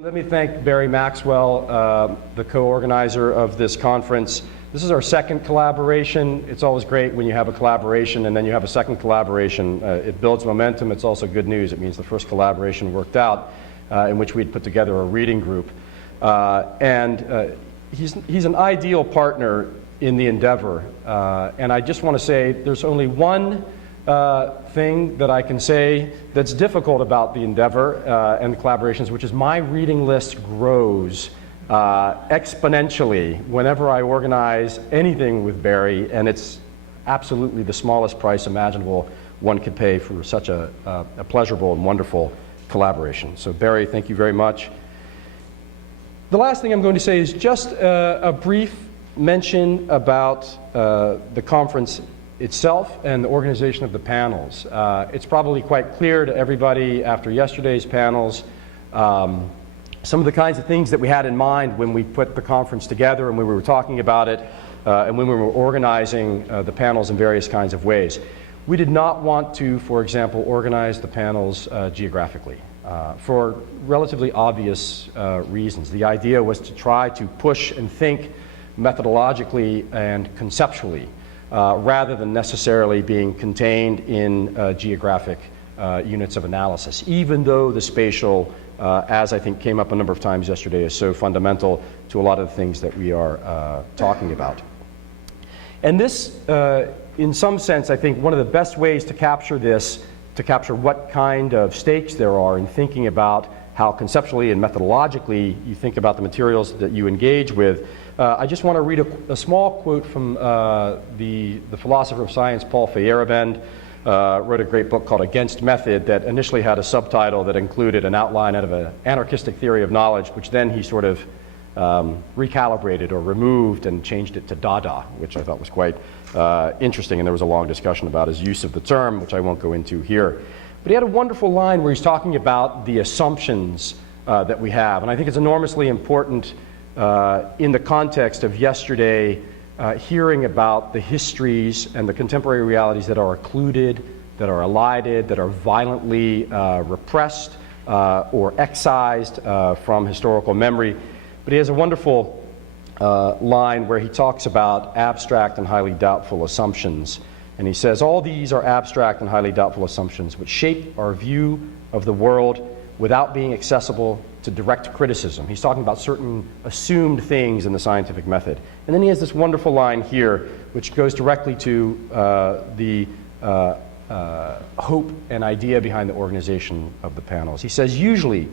Let me thank Barry Maxwell, the co-organizer of this conference. This is our second collaboration. It's always great when you have a collaboration and then you have a second collaboration. It builds momentum. It's also good news. It means the first collaboration worked out, in which we'd put together a reading group. He's an ideal partner in the endeavor. And I just want to say there's only one thing that I can say that's difficult about the endeavor and the collaborations, which is my reading list grows exponentially whenever I organize anything with Barry, and it's absolutely the smallest price imaginable one could pay for such a pleasurable and wonderful collaboration. So Barry, thank you very much. The last thing I'm going to say is just a brief mention about the conference itself and the organization of the panels. It's probably quite clear to everybody after yesterday's panels some of the kinds of things that we had in mind when we put the conference together and when we were talking about it and when we were organizing the panels in various kinds of ways. We did not want to, for example, organize the panels geographically for relatively obvious reasons. The idea was to try to push and think methodologically and conceptually rather than necessarily being contained in geographic units of analysis, even though the spatial, as I think came up a number of times yesterday, is so fundamental to a lot of the things that we are talking about. And this, in some sense, I think one of the best ways to capture this, to capture what kind of stakes there are in thinking about how conceptually and methodologically you think about the materials that you engage with. I just want to read a small quote from the philosopher of science, Paul Feyerabend. Wrote a great book called Against Method that initially had a subtitle that included an outline out of an anarchistic theory of knowledge, which then he sort of recalibrated or removed and changed it to Dada, which I thought was quite interesting, and there was a long discussion about his use of the term, which I won't go into here. But he had a wonderful line where he's talking about the assumptions that we have, and I think it's enormously important in the context of yesterday hearing about the histories and the contemporary realities that are occluded, that are elided, that are violently repressed or excised from historical memory. But he has a wonderful line where he talks about abstract and highly doubtful assumptions. And he says, all these are abstract and highly doubtful assumptions which shape our view of the world without being accessible to direct criticism. He's talking about certain assumed things in the scientific method. And then he has this wonderful line here, which goes directly to the hope and idea behind the organization of the panels. He says, usually,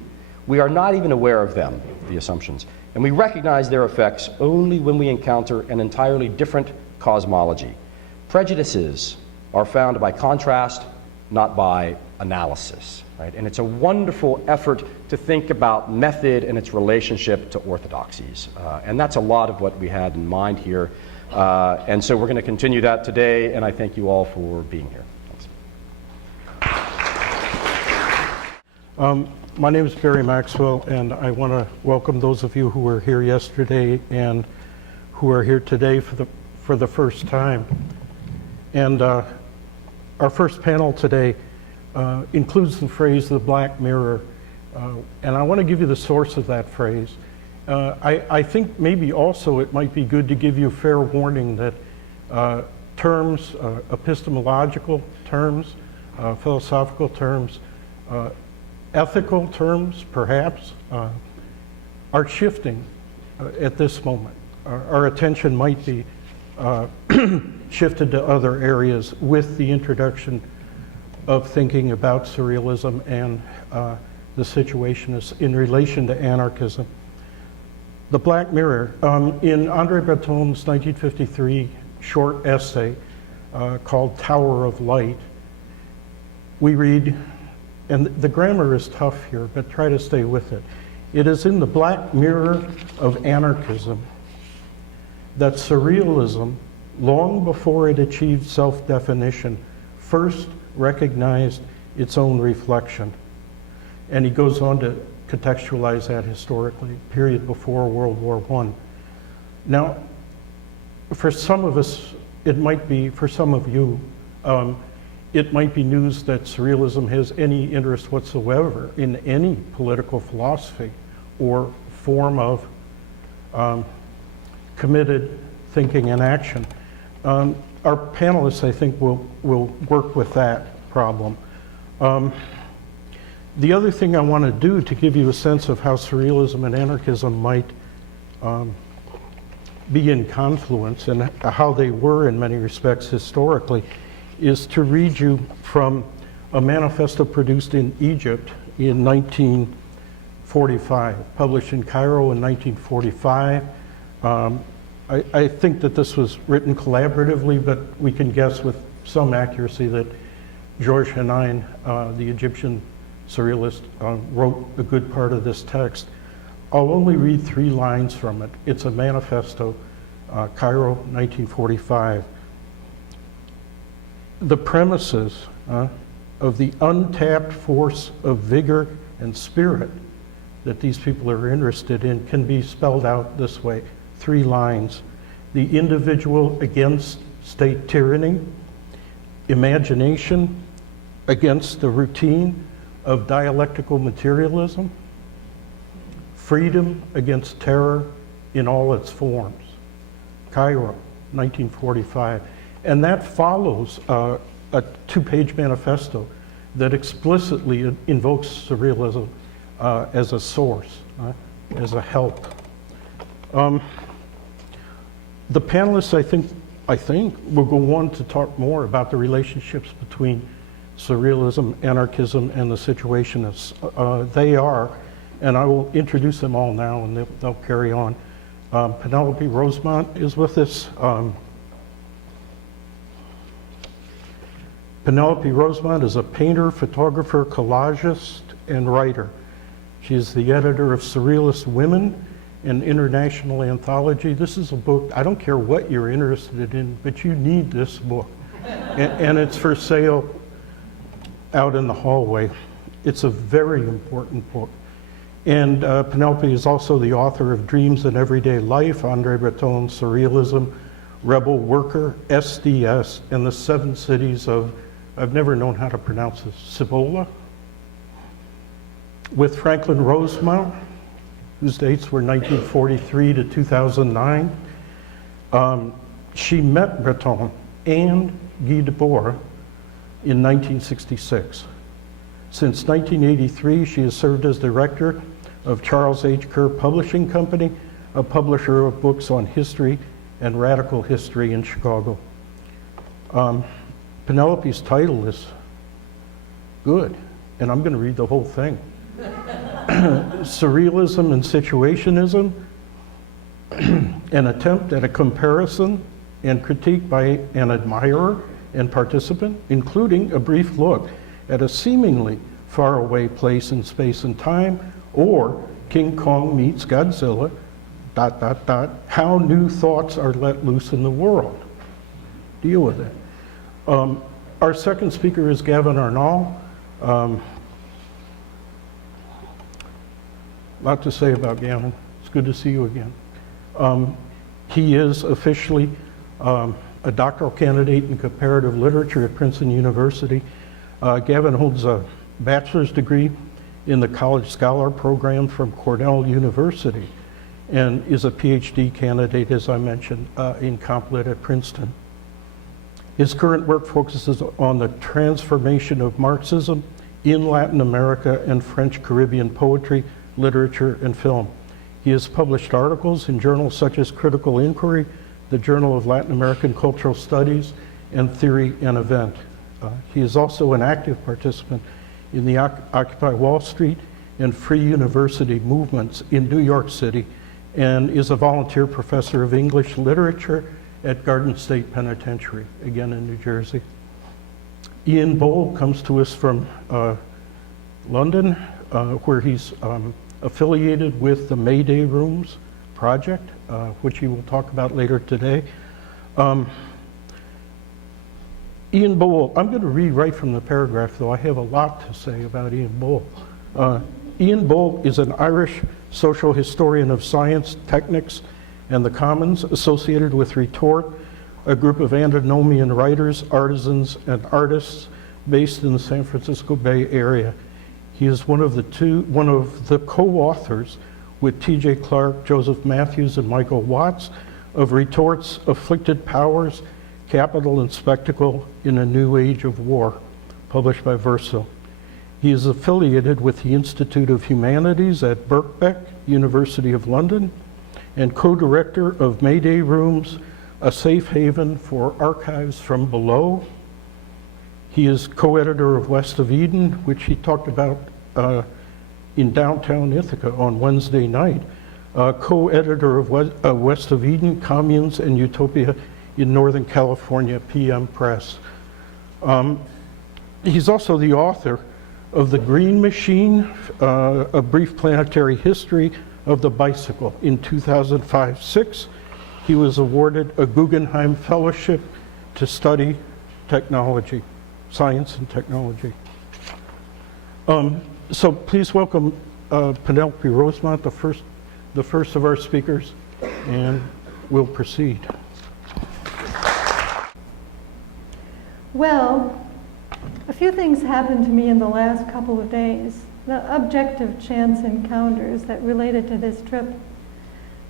we are not even aware of them, the assumptions, and we recognize their effects only when we encounter an entirely different cosmology. Prejudices are found by contrast, not by analysis. Right? And it's a wonderful effort to think about method and its relationship to orthodoxies. And that's a lot of what we had in mind here. And so we're going to continue that today, and I thank you all for being here. Thanks. My name is Barry Maxwell, and I want to welcome those of you who were here yesterday and who are here today for the first time. And our first panel today includes the phrase, the black mirror, and I want to give you the source of that phrase. I think maybe also it might be good to give you fair warning that terms, epistemological terms, philosophical terms, ethical terms, perhaps, are shifting at this moment. Our attention might be shifted to other areas with the introduction of thinking about surrealism and the Situationists in relation to anarchism. The Black Mirror, in Andre Breton's 1953 short essay called Tower of Light, we read, and the grammar is tough here, but try to stay with it. It is in the black mirror of anarchism that surrealism, long before it achieved self-definition, first recognized its own reflection. And he goes on to contextualize that historically, period before World War I. Now, for some of us, it might be, for some of you, it might be news that surrealism has any interest whatsoever in any political philosophy or form of committed thinking and action. Our panelists, I think, will work with that problem. The other thing I want to do to give you a sense of how surrealism and anarchism might be in confluence and how they were in many respects historically is to read you from a manifesto produced in Egypt in 1945, published in Cairo in 1945. I think that this was written collaboratively, but we can guess with some accuracy that Georges Hanain, the Egyptian surrealist, wrote a good part of this text. I'll only read 3 lines from it. It's a manifesto, Cairo, 1945. The premises of the untapped force of vigor and spirit that these people are interested in can be spelled out this way. 3 lines. The individual against state tyranny, imagination against the routine of dialectical materialism, freedom against terror in all its forms. Cairo, 1945. And that follows a 2-page manifesto that explicitly invokes surrealism as a source, as a help. The panelists, I think, will go on to talk more about the relationships between surrealism, anarchism, and the Situationists. They are, and I will introduce them all now, and they'll carry on. Penelope Rosemont is with us. Penelope Rosemont is a painter, photographer, collagist, and writer. She is the editor of Surrealist Women, an international anthology. This is a book, I don't care what you're interested in, but you need this book. And it's for sale out in the hallway. It's a very important book. And Penelope is also the author of Dreams in Everyday Life, Andre Breton's Surrealism, Rebel Worker, SDS, and the 7 cities of, I've never known how to pronounce this, Cibola. With Franklin Rosemont, whose dates were 1943 to 2009. She met Breton and Guy Debord in 1966. Since 1983, she has served as director of Charles H. Kerr Publishing Company, a publisher of books on history and radical history in Chicago. Penelope's title is good, and I'm going to read the whole thing. Surrealism and Situationism, an attempt at a comparison and critique by an admirer and participant, including a brief look at a seemingly faraway place in space and time, or King Kong meets Godzilla, ... how new thoughts are let loose in the world. Deal with it. Our second speaker is Gavin Arnall. A lot to say about Gavin. It's good to see you again. He is officially a doctoral candidate in comparative literature at Princeton University. Gavin holds a bachelor's degree in the College Scholar program from Cornell University and is a PhD candidate, as I mentioned, in Comp Lit at Princeton. His current work focuses on the transformation of Marxism in Latin America and French Caribbean poetry, literature, and film. He has published articles in journals such as Critical Inquiry, the Journal of Latin American Cultural Studies, and Theory and Event. He is also an active participant in the Occupy Wall Street and Free University movements in New York City, and is a volunteer professor of English literature at Garden State Penitentiary, again in New Jersey. Ian Boll comes to us from London, where he's affiliated with the Mayday Rooms project, which he will talk about later today. Ian Boll, I'm going to read right from the paragraph, though I have a lot to say about Ian Boll. Ian Boll is an Irish social historian of science, techniques, and the commons associated with Retort, a group of antinomian writers, artisans, and artists based in the San Francisco Bay Area. He is one of the co-authors with T.J. Clark, Joseph Matthews, and Michael Watts of Retorts, Afflicted Powers, Capital and Spectacle in a New Age of War, published by Verso. He is affiliated with the Institute of Humanities at Birkbeck, University of London, and co-director of Mayday Rooms, a safe haven for archives from below. He is co-editor of West of Eden, which he talked about in downtown Ithaca on Wednesday night. Co-editor of West of Eden, Communes and Utopia in Northern California, PM Press. He's also the author of The Green Machine, A Brief Planetary History of the Bicycle. In 2005-06, he was awarded a Guggenheim Fellowship to study technology, science and technology. So please welcome Penelope Rosemont, the first of our speakers, and we'll proceed. Well, a few things happened to me in the last couple of days, the objective chance encounters that related to this trip.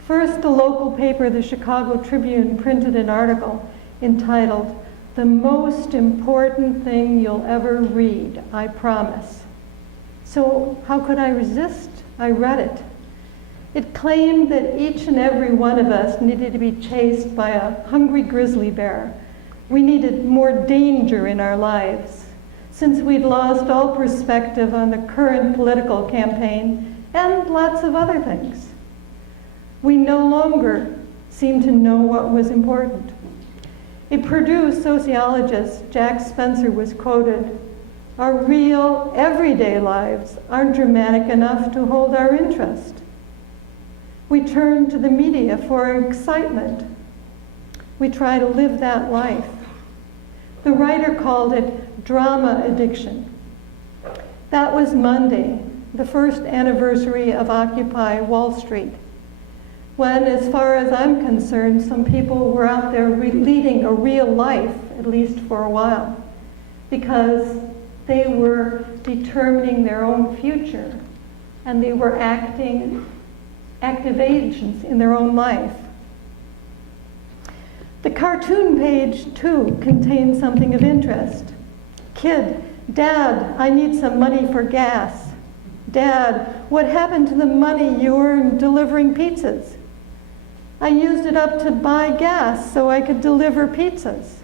First, the local paper, the Chicago Tribune, printed an article entitled, "The Most Important Thing You'll Ever Read, I Promise." So how could I resist? I read it. It claimed that each and every one of us needed to be chased by a hungry grizzly bear. We needed more danger in our lives, since we'd lost all perspective on the current political campaign and lots of other things. We no longer seemed to know what was important. A Purdue sociologist, Jack Spencer, was quoted, "Our real, everyday lives aren't dramatic enough to hold our interest." We turn to the media for excitement. We try to live that life. The writer called it drama addiction. That was Monday, the first anniversary of Occupy Wall Street, when, as far as I'm concerned, some people were out there leading a real life, at least for a while, because they were determining their own future and they were active agents in their own life. The cartoon page, too, contains something of interest. Kid, Dad, I need some money for gas. Dad, what happened to the money you earned delivering pizzas? I used it up to buy gas so I could deliver pizzas.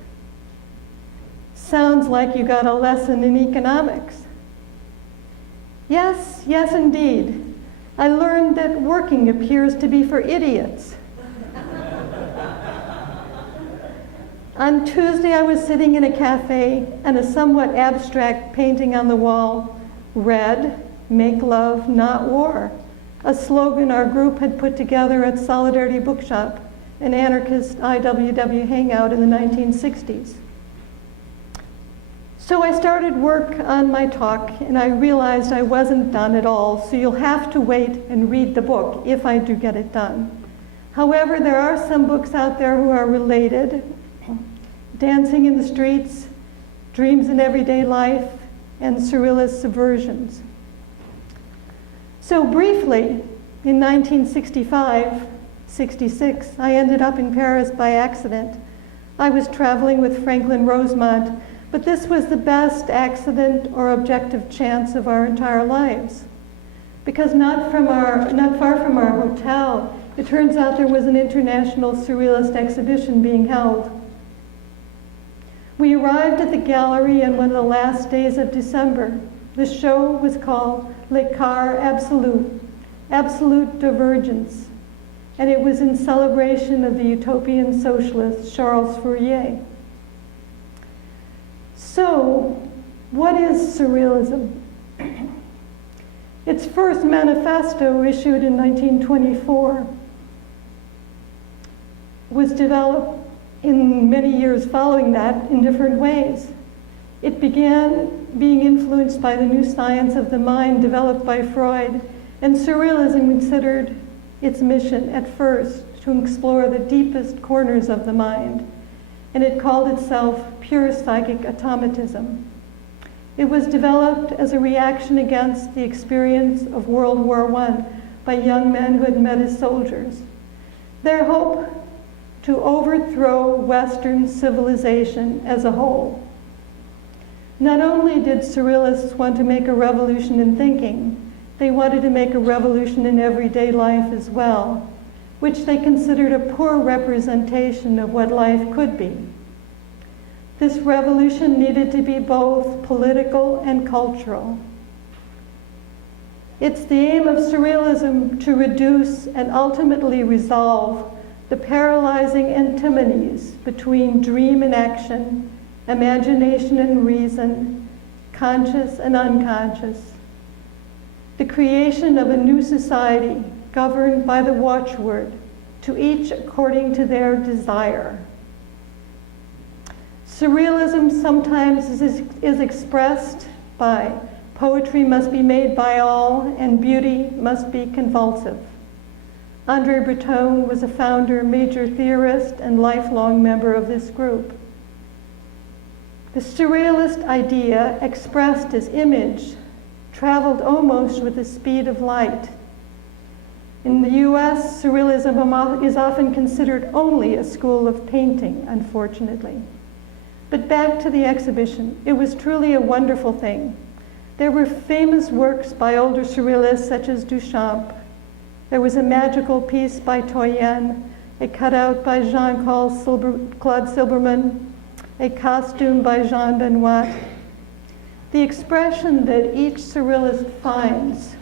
Sounds like you got a lesson in economics. Yes, yes, indeed. I learned that working appears to be for idiots. On Tuesday, I was sitting in a cafe and a somewhat abstract painting on the wall read, "Make love, not war," a slogan our group had put together at Solidarity Bookshop, an anarchist IWW hangout in the 1960s. So I started work on my talk, and I realized I wasn't done at all, so you'll have to wait and read the book if I do get it done. However, there are some books out there who are related: Dancing in the Streets, Dreams in Everyday Life, and Surrealist Subversions. So briefly, in 1965-66, I ended up in Paris by accident. I was traveling with Franklin Rosemont, but this was the best accident or objective chance of our entire lives. Because not far from our hotel, it turns out there was an international surrealist exhibition being held. We arrived at the gallery on one of the last days of December. The show was called L'écart absolu, Absolute Divergence, and it was in celebration of the utopian socialist Charles Fourier. So, what is Surrealism? Its first manifesto, issued in 1924, was developed in many years following that in different ways. It began being influenced by the new science of the mind developed by Freud, and Surrealism considered its mission at first to explore the deepest corners of the mind, and it called itself pure psychic automatism. It was developed as a reaction against the experience of World War I, by young men who had met as soldiers. Their hope to overthrow Western civilization as a whole. Not only did Surrealists want to make a revolution in thinking, they wanted to make a revolution in everyday life as well, which they considered a poor representation of what life could be. This revolution needed to be both political and cultural. It's the aim of Surrealism to reduce and ultimately resolve the paralyzing antinomies between dream and action, imagination and reason, conscious and unconscious. The creation of a new society governed by the watchword, to each according to their desire. Surrealism sometimes is expressed by poetry must be made by all and beauty must be convulsive. André Breton was a founder, major theorist, and lifelong member of this group. The Surrealist idea, expressed as image, traveled almost with the speed of light. In the US, Surrealism is often considered only a school of painting, unfortunately. But back to the exhibition, it was truly a wonderful thing. There were famous works by older Surrealists such as Duchamp. There was a magical piece by Toyen, a cutout by Jean-Claude Silberman, a costume by Jean Benoit. The expression that each Surrealist finds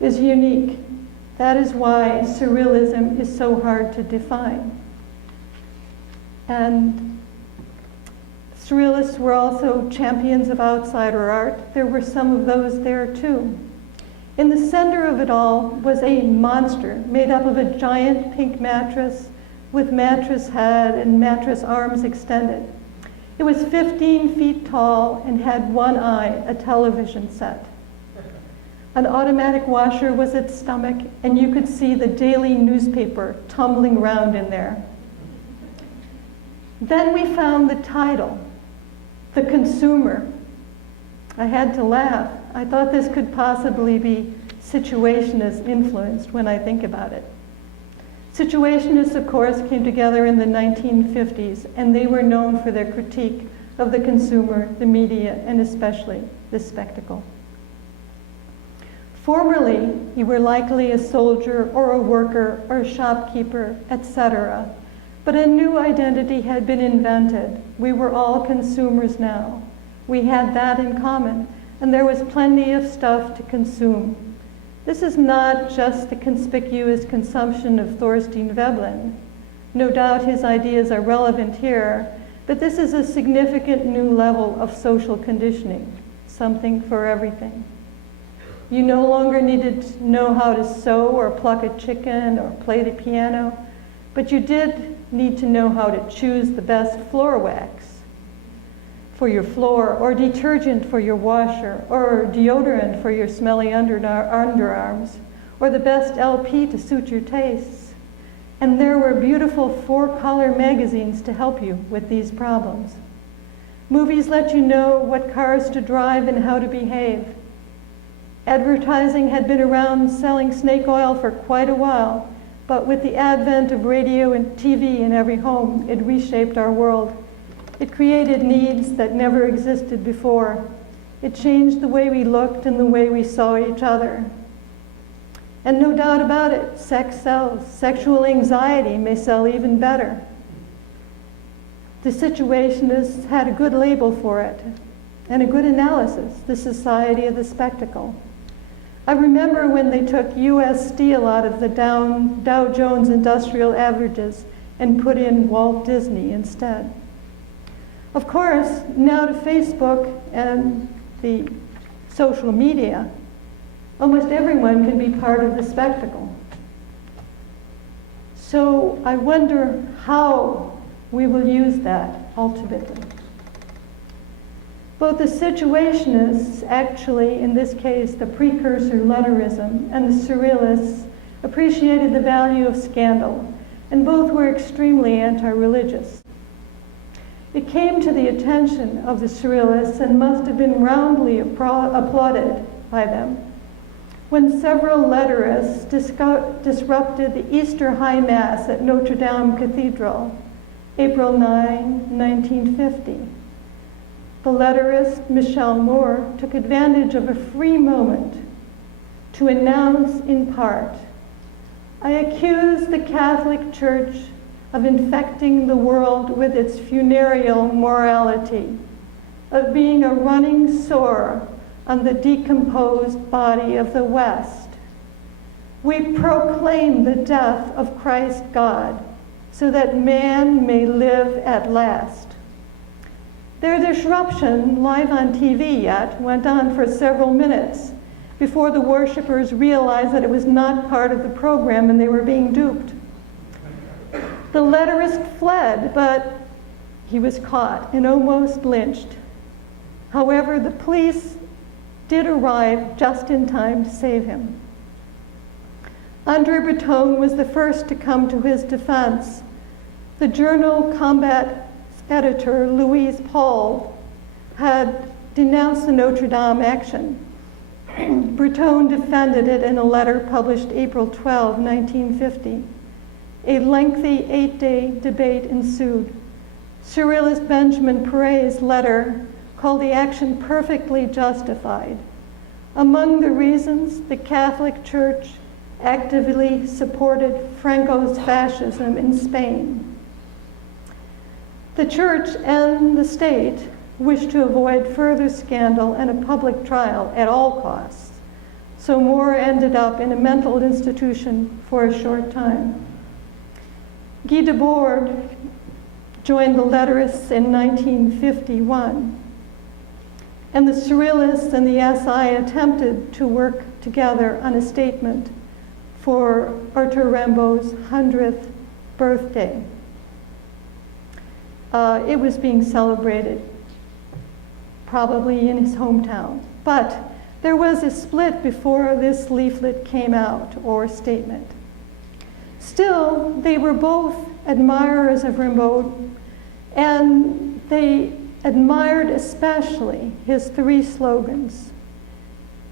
is unique. That is why Surrealism is so hard to define. And Surrealists were also champions of outsider art. There were some of those there too. In the center of it all was a monster made up of a giant pink mattress with mattress head and mattress arms extended. It was 15 feet tall and had one eye, a television set. An automatic washer was its stomach, and you could see the daily newspaper tumbling around in there. Then we found the title, The Consumer. I had to laugh. I thought this could possibly be Situationist influenced when I think about it. Situationists, of course, came together in the 1950s, and they were known for their critique of the consumer, the media, and especially the spectacle. Formerly, you were likely a soldier or a worker or a shopkeeper, etc. But a new identity had been invented. We were all consumers now. We had that in common, and there was plenty of stuff to consume. This is not just the conspicuous consumption of Thorstein Veblen. No doubt his ideas are relevant here, but this is a significant new level of social conditioning, something for everything. You no longer needed to know how to sew or pluck a chicken or play the piano, but you did need to know how to choose the best floor wax for your floor, or detergent for your washer, or deodorant for your smelly underarms, or the best LP to suit your tastes. And there were beautiful 4-color magazines to help you with these problems. Movies let you know what cars to drive and how to behave. Advertising had been around selling snake oil for quite a while, but with the advent of radio and TV in every home, it reshaped our world. It created needs that never existed before. It changed the way we looked and the way we saw each other. And no doubt about it, sex sells. Sexual anxiety may sell even better. The Situationists had a good label for it and a good analysis, the Society of the Spectacle. I remember when they took U.S. Steel out of the Dow Jones Industrial Averages and put in Walt Disney instead. Of course, now to Facebook and the social media, almost everyone can be part of the spectacle. So I wonder how we will use that ultimately. Both the Situationists, actually, in this case, the precursor letterism, and the Surrealists appreciated the value of scandal, and both were extremely anti-religious. It came to the attention of the Surrealists and must have been roundly applauded by them when several letterists disrupted the Easter High Mass at Notre Dame Cathedral, April 9, 1950. The letterist Michelle Moore took advantage of a free moment to announce in part, "I accuse the Catholic Church of infecting the world with its funereal morality, of being a running sore on the decomposed body of the West. We proclaim the death of Christ God so that man may live at last." Their disruption, live on TV yet, went on for several minutes before the worshipers realized that it was not part of the program and they were being duped. The letterist fled, but he was caught and almost lynched. However, the police did arrive just in time to save him. Andre Breton was the first to come to his defense. The journal Combat editor Louise Paul had denounced the Notre Dame action. Breton defended it in a letter published April 12, 1950. A lengthy 8-day debate ensued. Surrealist Benjamin Paret's letter called the action perfectly justified. Among the reasons, the Catholic Church actively supported Franco's fascism in Spain. The Church and the state wished to avoid further scandal and a public trial at all costs, so Moore ended up in a mental institution for a short time. Guy Debord joined the letterists in 1951, and the Surrealists and the SI attempted to work together on a statement for Arthur Rimbaud's 100th birthday. It was being celebrated, probably in his hometown. But there was a split before this leaflet came out, or statement. Still, they were both admirers of Rimbaud, and they admired especially his 3 slogans: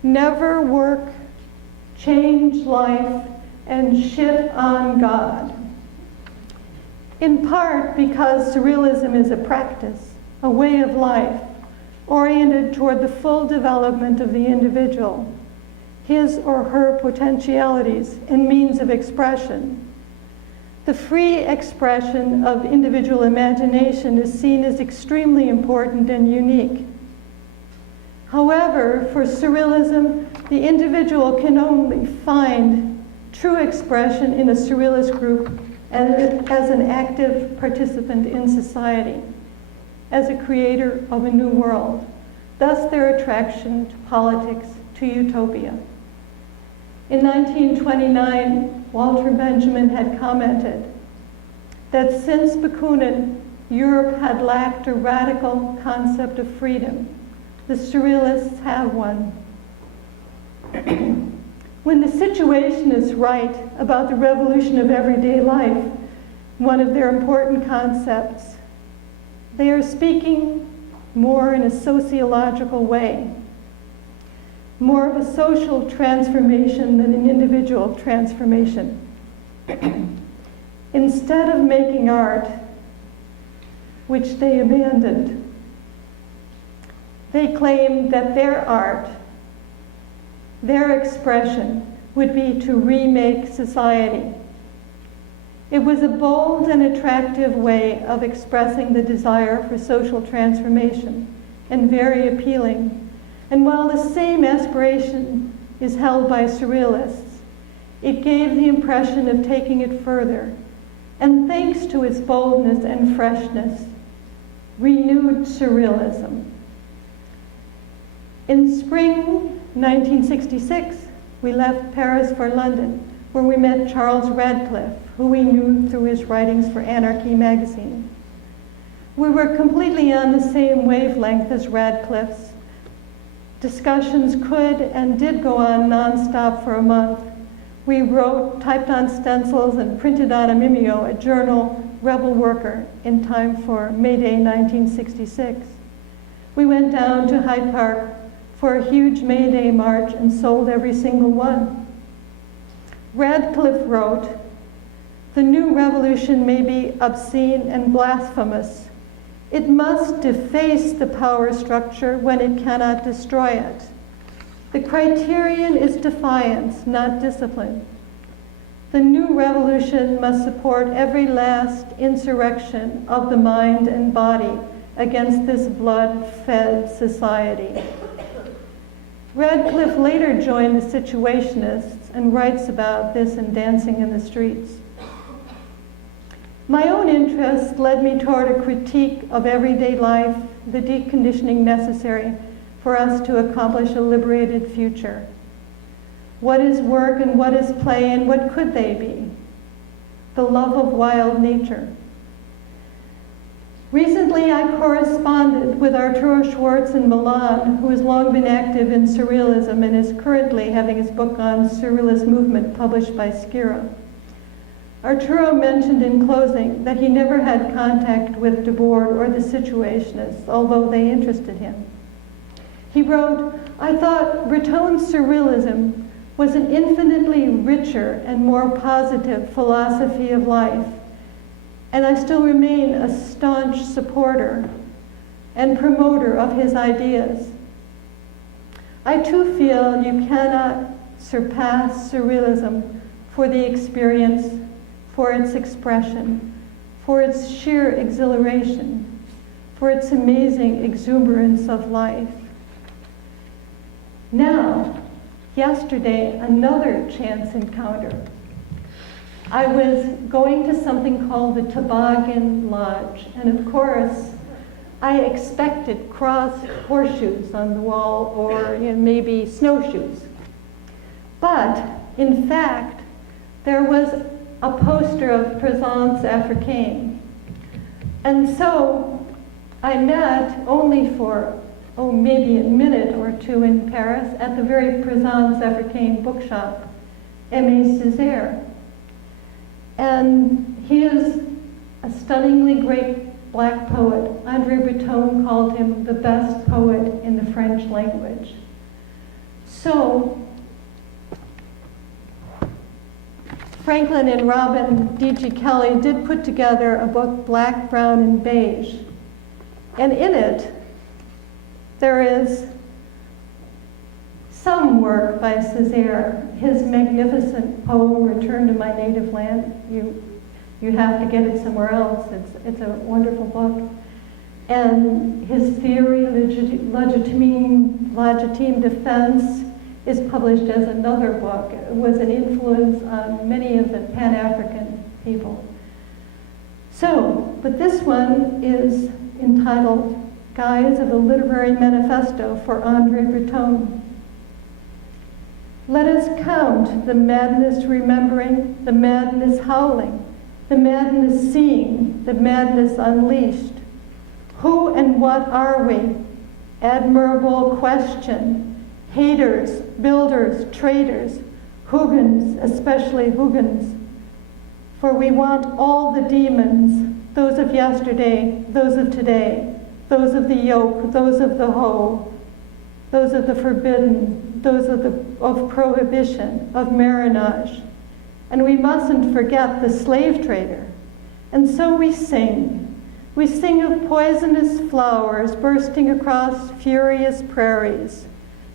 never work, change life, and shit on God. In part because Surrealism is a practice, a way of life, oriented toward the full development of the individual, his or her potentialities and means of expression. The free expression of individual imagination is seen as extremely important and unique. However, for Surrealism, the individual can only find true expression in a Surrealist group and as an active participant in society, as a creator of a new world, thus their attraction to politics, to utopia. In 1929, Walter Benjamin had commented that since Bakunin, Europe had lacked a radical concept of freedom. The Surrealists have one. When the situation is right about the revolution of everyday life, one of their important concepts, they are speaking more in a sociological way, more of a social transformation than an individual transformation. Instead of making art, which they abandoned, they claimed that their art, their expression, would be to remake society. It was a bold and attractive way of expressing the desire for social transformation, and very appealing. And while the same aspiration is held by Surrealists, it gave the impression of taking it further, and thanks to its boldness and freshness, renewed Surrealism. In spring 1966, we left Paris for London, where we met Charles Radcliffe, who we knew through his writings for Anarchy magazine. We were completely on the same wavelength as Radcliffe's. Discussions could and did go on nonstop for a month. We wrote, typed on stencils, and printed on a mimeo a journal, Rebel Worker, in time for May Day 1966. We went down to Hyde Park for a huge May Day march and sold every single one. Radcliffe wrote, "The new revolution may be obscene and blasphemous. It must deface the power structure when it cannot destroy it. The criterion is defiance, not discipline. The new revolution must support every last insurrection of the mind and body against this blood-fed society." Radcliffe later joined the Situationists and writes about this in Dancing in the Streets. My own interest led me toward a critique of everyday life, the deconditioning necessary for us to accomplish a liberated future. What is work and what is play and what could they be? The love of wild nature. Recently, I corresponded with Arturo Schwartz in Milan, who has long been active in Surrealism and is currently having his book on Surrealist movement published by Skira. Arturo mentioned in closing that he never had contact with Debord or the Situationists, although they interested him. He wrote, "I thought Breton's Surrealism was an infinitely richer and more positive philosophy of life, and I still remain a staunch supporter and promoter of his ideas. I too feel you cannot surpass Surrealism for the experience, for its expression, for its sheer exhilaration, for its amazing exuberance of life." Now, yesterday, another chance encounter. I was going to something called the Toboggan Lodge, and of course, I expected crossed horseshoes on the wall or maybe snowshoes. But, in fact, there was a poster of Présence Africaine. And so I met only for, maybe a minute or two in Paris at the very Présence Africaine bookshop, Aimé Césaire. And he is a stunningly great black poet. André Breton called him the best poet in the French language. So, Franklin and Robin D.G. Kelly did put together a book, Black, Brown, and Beige. And in it, there is some work by Césaire, his magnificent poem, Return to My Native Land. You have to get it somewhere else. It's a wonderful book. And his theory, Legitime Defense, is published as another book. It was an influence on many of the Pan-African people. So, but this one is entitled Guise of a Literary Manifesto for André Breton. Let us count the madness remembering, the madness howling, the madness seeing, the madness unleashed. Who and what are we? Admirable question. Haters, builders, traitors, Hugans, especially Hugans. For we want all the demons, those of yesterday, those of today, those of the yoke, those of the hoe, those of the forbidden, those of prohibition, of marriage. And we mustn't forget the slave trader. And so we sing. We sing of poisonous flowers bursting across furious prairies,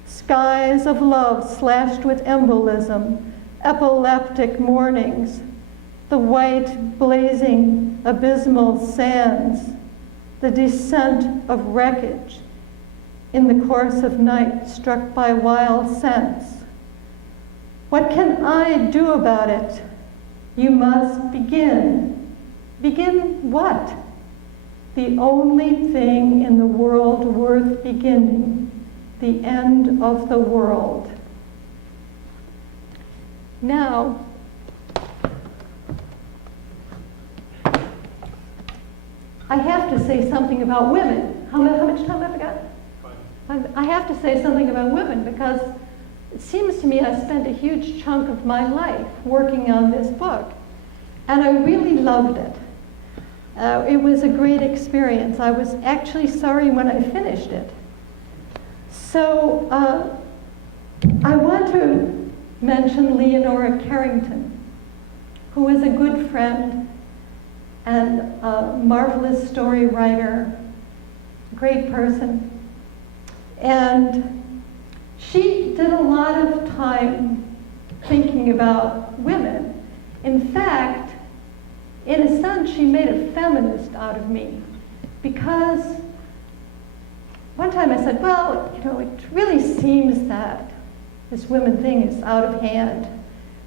skies of love slashed with embolism, epileptic mornings, the white, blazing, abysmal sands, the descent of wreckage in the course of night struck by wild scents. What can I do about it? You must begin. Begin what? The only thing in the world worth beginning, the end of the world. Now, I have to say something about women. How much time have I got? I have to say something about women because it seems to me I spent a huge chunk of my life working on this book, and I really loved it. It was a great experience. I was actually sorry when I finished it. So I want to mention Leanora Carrington, who is a good friend and a marvelous story writer, great person. And she did a lot of time thinking about women. In fact, in a sense, she made a feminist out of me, because one time I said, well, you know, it really seems that this women thing is out of hand.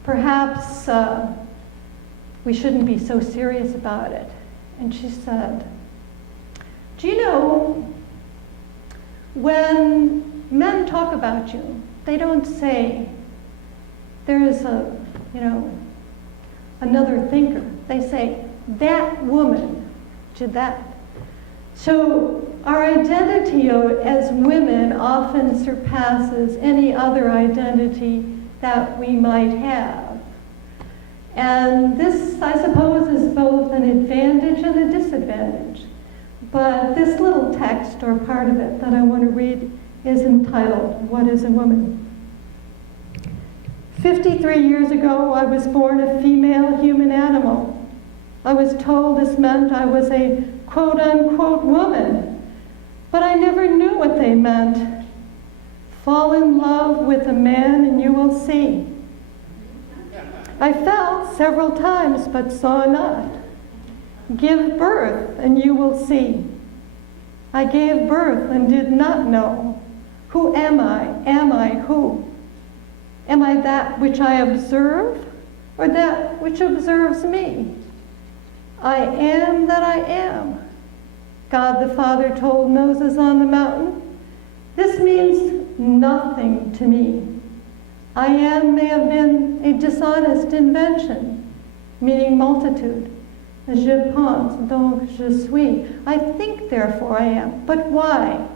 Perhaps we shouldn't be so serious about it. And she said, do you know, when men talk about you, they don't say, there is a, you know, another thinker. They say, that woman did that. So our identity as women often surpasses any other identity that we might have. And this, I suppose, is both an advantage and a disadvantage. But this little text, or part of it, that I want to read is entitled, What is a Woman? 53 years ago, I was born a female human animal. I was told this meant I was a quote-unquote woman, but I never knew what they meant. Fall in love with a man and you will see. I fell several times but saw not. Give birth and you will see. I gave birth and did not know. Who am I? Am I who? Am I that which I observe, or that which observes me? I am that I am. God the Father told Moses on the mountain, this means nothing to me. I am may have been a dishonest invention, meaning multitude. Je pense, donc je suis. I think, therefore I am. But why?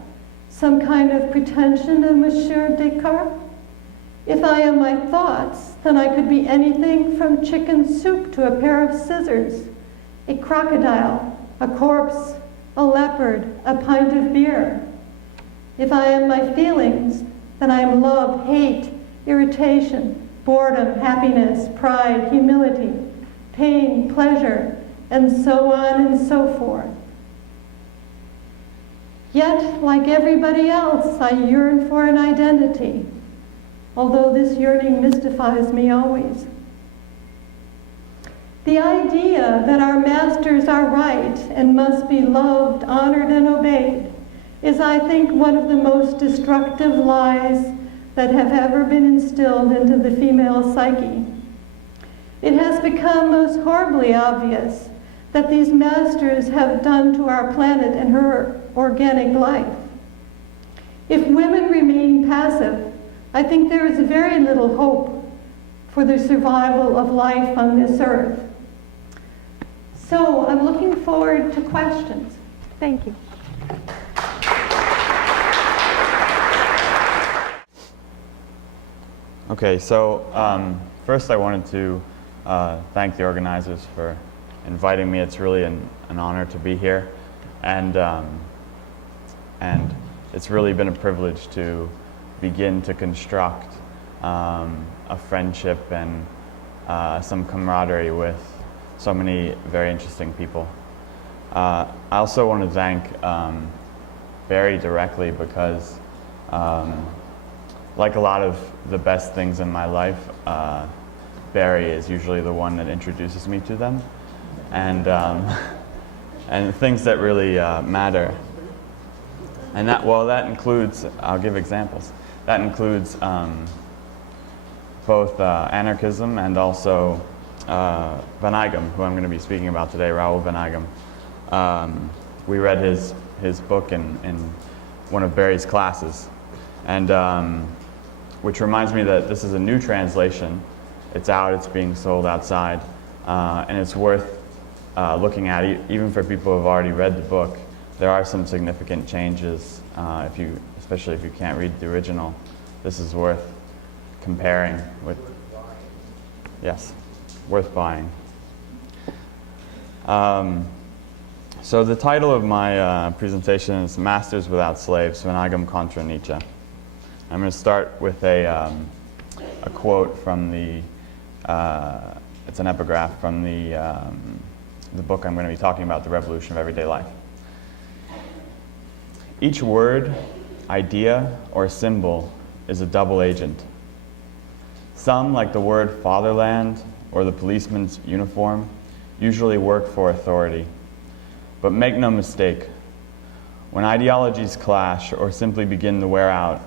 Some kind of pretension of Monsieur Descartes? If I am my thoughts, then I could be anything from chicken soup to a pair of scissors, a crocodile, a corpse, a leopard, a pint of beer. If I am my feelings, then I am love, hate, irritation, boredom, happiness, pride, humility, pain, pleasure, and so on and so forth. Yet, like everybody else, I yearn for an identity, although this yearning mystifies me always. The idea that our masters are right and must be loved, honored, and obeyed is, I think, one of the most destructive lies that have ever been instilled into the female psyche. It has become most horribly obvious that these masters have done to our planet and her organic life. If women remain passive, I think there is very little hope for the survival of life on this earth. So I'm looking forward to questions. Thank you. Okay, so first I wanted to thank the organizers for inviting me. It's really an honor to be here, and it's really been a privilege to begin to construct a friendship and some camaraderie with so many very interesting people. I also want to thank Barry directly because, like a lot of the best things in my life, Barry is usually the one that introduces me to them, and things that really matter. And that includes, I'll give examples. That includes both anarchism and also Van Eyck, who I'm going to be speaking about today, Raoul Van Eyck. We read his book in one of Barry's classes, and which reminds me that this is a new translation. It's out, it's being sold outside, and it's worth looking at, even for people who have already read the book. There are some significant changes, especially if you can't read the original. This is worth comparing with. Yes, worth buying. So the title of my presentation is Masters Without Slaves, Van Eyck contra Nietzsche. I'm going to start with a quote from the, it's an epigraph from the book I'm going to be talking about, The Revolution of Everyday Life. Each word, idea, or symbol is a double agent. Some, like the word fatherland or the policeman's uniform, usually work for authority. But make no mistake, when ideologies clash or simply begin to wear out,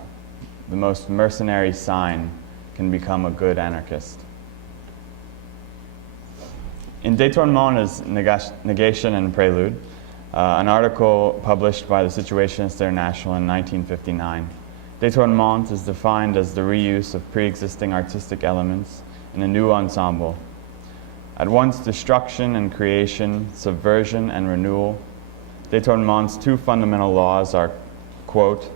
the most mercenary sign can become a good anarchist. In Détournement as Negation and Prelude, an article published by the Situationists International in 1959, détournement is defined as the reuse of pre-existing artistic elements in a new ensemble. At once destruction and creation, subversion and renewal, détournement's two fundamental laws are, quote,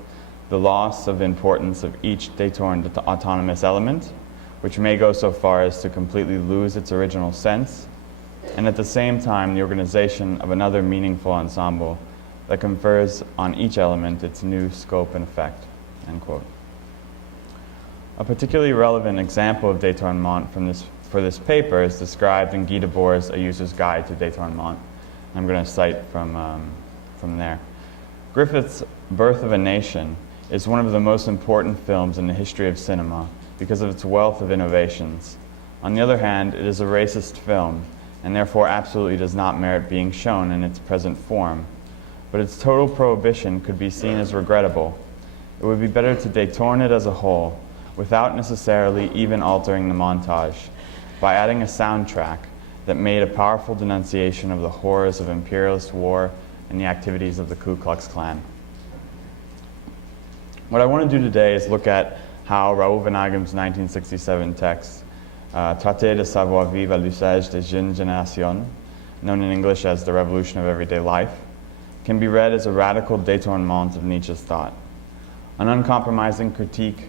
the loss of importance of each détourned autonomous element, which may go so far as to completely lose its original sense, and at the same time the organization of another meaningful ensemble that confers on each element its new scope and effect, end quote. A particularly relevant example of détournement for this paper is described in Guy Debord's A User's Guide to Détournement. I'm going to cite from there. Griffith's Birth of a Nation is one of the most important films in the history of cinema because of its wealth of innovations. On the other hand, it is a racist film and therefore absolutely does not merit being shown in its present form. But its total prohibition could be seen as regrettable. It would be better to détourne it as a whole, without necessarily even altering the montage, by adding a soundtrack that made a powerful denunciation of the horrors of imperialist war and the activities of the Ku Klux Klan. What I want to do today is look at how Raoul Vaneigham's 1967 text, Traité de savoir-vivre à l'usage des jeunes générations, known in English as The Revolution of Everyday Life, can be read as a radical détournement of Nietzsche's thought, an uncompromising critique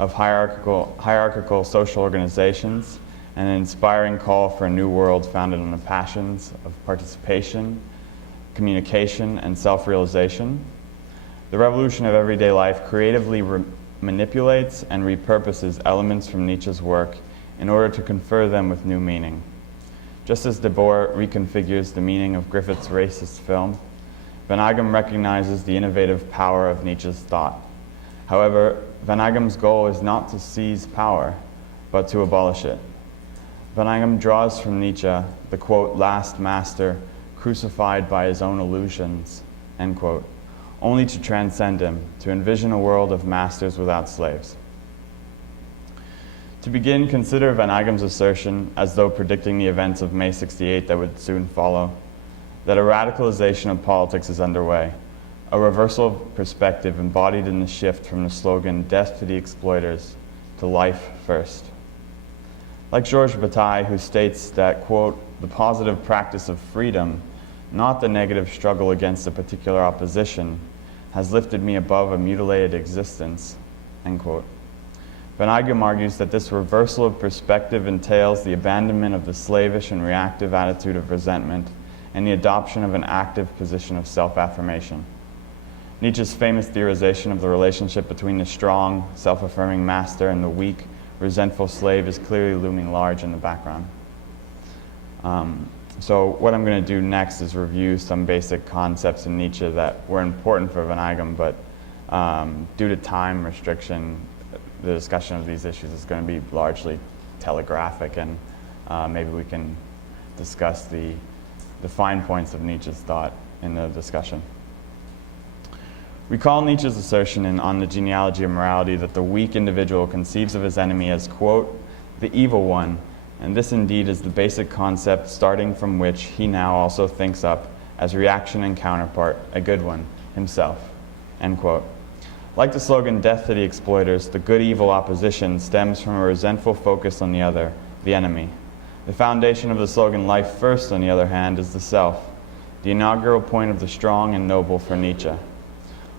of hierarchical social organizations, and an inspiring call for a new world founded on the passions of participation, communication, and self-realization. The Revolution of Everyday Life creatively manipulates and repurposes elements from Nietzsche's work in order to confer them with new meaning. Just as Debord reconfigures the meaning of Griffith's racist film, Vaneigham recognizes the innovative power of Nietzsche's thought. However, Vaneigham's goal is not to seize power, but to abolish it. Vaneigham draws from Nietzsche the, quote, last master crucified by his own illusions, end quote, only to transcend him, to envision a world of masters without slaves. To begin, consider Vaneigham's assertion, as though predicting the events of May 68 that would soon follow, that a radicalization of politics is underway, a reversal of perspective embodied in the shift from the slogan, death to the exploiters, to life first. Like Georges Bataille, who states that, quote, the positive practice of freedom, not the negative struggle against a particular opposition, has lifted me above a mutilated existence, end quote. Vaneigham argues that this reversal of perspective entails the abandonment of the slavish and reactive attitude of resentment and the adoption of an active position of self-affirmation. Nietzsche's famous theorization of the relationship between the strong, self-affirming master and the weak, resentful slave is clearly looming large in the background. So what I'm going to do next is review some basic concepts in Nietzsche that were important for Vaneigham, but due to time restriction, the discussion of these issues is going to be largely telegraphic, and maybe we can discuss the fine points of Nietzsche's thought in the discussion. Recall Nietzsche's assertion in On the Genealogy of Morality that the weak individual conceives of his enemy as, quote, the evil one, and this indeed is the basic concept starting from which he now also thinks up as reaction and counterpart, a good one, himself, end quote. Like the slogan, death to the exploiters, the good-evil opposition stems from a resentful focus on the other, the enemy. The foundation of the slogan, life first, on the other hand, is the self, the inaugural point of the strong and noble for Nietzsche.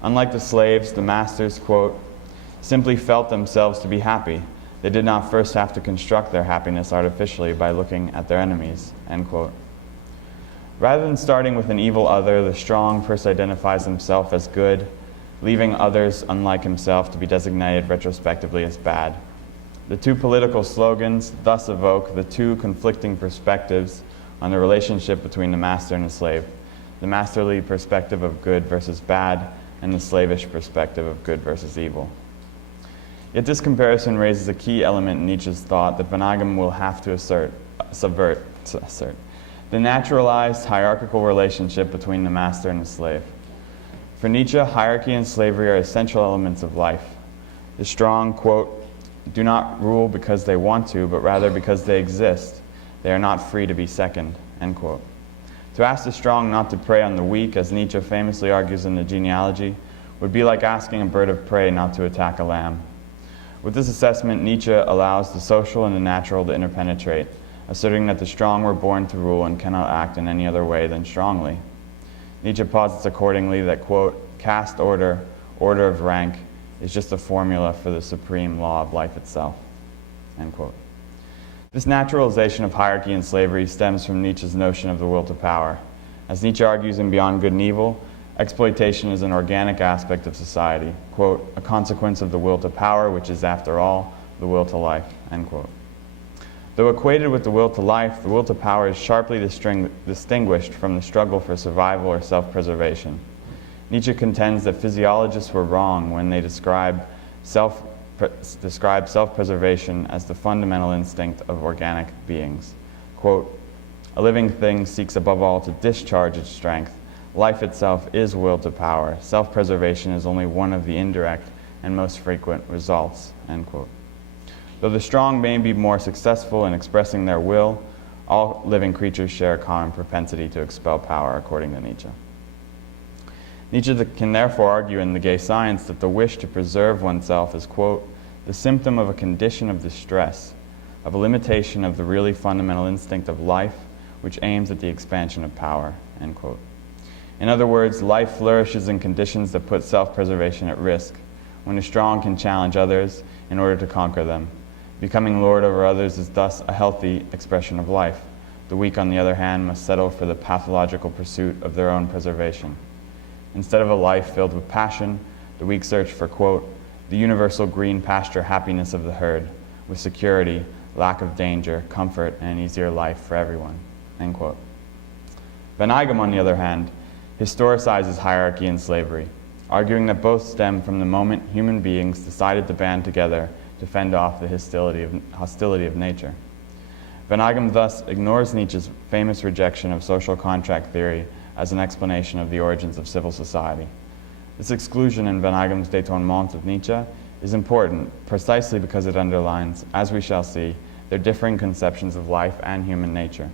Unlike the slaves, the masters, quote, simply felt themselves to be happy. They did not first have to construct their happiness artificially by looking at their enemies, end quote. Rather than starting with an evil other, the strong first identifies himself as good, leaving others, unlike himself, to be designated retrospectively as bad. The two political slogans thus evoke the two conflicting perspectives on the relationship between the master and the slave, the masterly perspective of good versus bad, and the slavish perspective of good versus evil. Yet this comparison raises a key element in Nietzsche's thought that Benaghem will have to subvert the naturalized hierarchical relationship between the master and the slave. For Nietzsche, hierarchy and slavery are essential elements of life. The strong, quote, do not rule because they want to, but rather because they exist. They are not free to be second, end quote. To ask the strong not to prey on the weak, as Nietzsche famously argues in the Genealogy, would be like asking a bird of prey not to attack a lamb. With this assessment, Nietzsche allows the social and the natural to interpenetrate, asserting that the strong were born to rule and cannot act in any other way than strongly. Nietzsche posits accordingly that, quote, caste order, order of rank, is just a formula for the supreme law of life itself, end quote. This naturalization of hierarchy and slavery stems from Nietzsche's notion of the will to power. As Nietzsche argues in Beyond Good and Evil, exploitation is an organic aspect of society, quote, a consequence of the will to power, which is, after all, the will to life, end quote. Though equated with the will to life, the will to power is sharply distinguished from the struggle for survival or self-preservation. Nietzsche contends that physiologists were wrong when they describe self-preservation as the fundamental instinct of organic beings. Quote, a living thing seeks above all to discharge its strength. Life itself is will to power. Self-preservation is only one of the indirect and most frequent results, end quote. Though the strong may be more successful in expressing their will, all living creatures share a common propensity to expel power, according to Nietzsche. Nietzsche can therefore argue in The Gay Science that the wish to preserve oneself is, quote, the symptom of a condition of distress, of a limitation of the really fundamental instinct of life, which aims at the expansion of power, end quote. In other words, life flourishes in conditions that put self-preservation at risk, when the strong can challenge others in order to conquer them. Becoming lord over others is thus a healthy expression of life. The weak, on the other hand, must settle for the pathological pursuit of their own preservation. Instead of a life filled with passion, the weak search for, quote, the universal green pasture happiness of the herd, with security, lack of danger, comfort, and an easier life for everyone, end quote. Benaghem, on the other hand, historicizes hierarchy and slavery, arguing that both stem from the moment human beings decided to band together to fend off the hostility of nature. Benaghem thus ignores Nietzsche's famous rejection of social contract theory as an explanation of the origins of civil society. This exclusion in Benaghem's détournement of Nietzsche is important precisely because it underlines, as we shall see, their differing conceptions of life and human nature.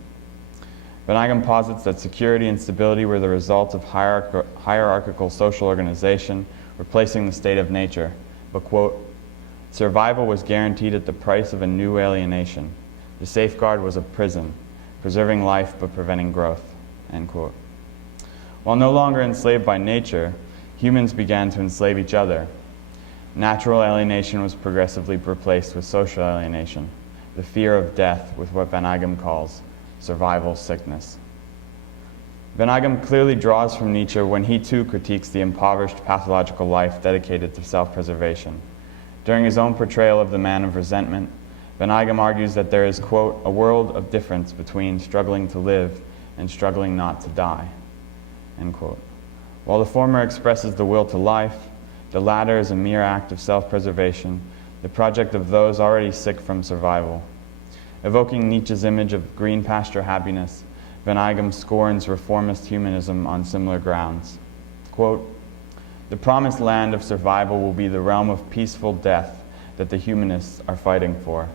Benaghem posits that security and stability were the result of hierarchical social organization replacing the state of nature, but, quote, survival was guaranteed at the price of a new alienation. The safeguard was a prison, preserving life but preventing growth, end quote. While no longer enslaved by nature, humans began to enslave each other. Natural alienation was progressively replaced with social alienation, the fear of death with what Benaghem calls survival sickness. Benaghem clearly draws from Nietzsche when he too critiques the impoverished pathological life dedicated to self-preservation. During his own portrayal of the man of resentment, Benaghem argues that there is, quote, a world of difference between struggling to live and struggling not to die, end quote. While the former expresses the will to life, the latter is a mere act of self-preservation, the project of those already sick from survival. Evoking Nietzsche's image of green pasture happiness, Benaghem scorns reformist humanism on similar grounds. Quote, the promised land of survival will be the realm of peaceful death that the humanists are fighting for.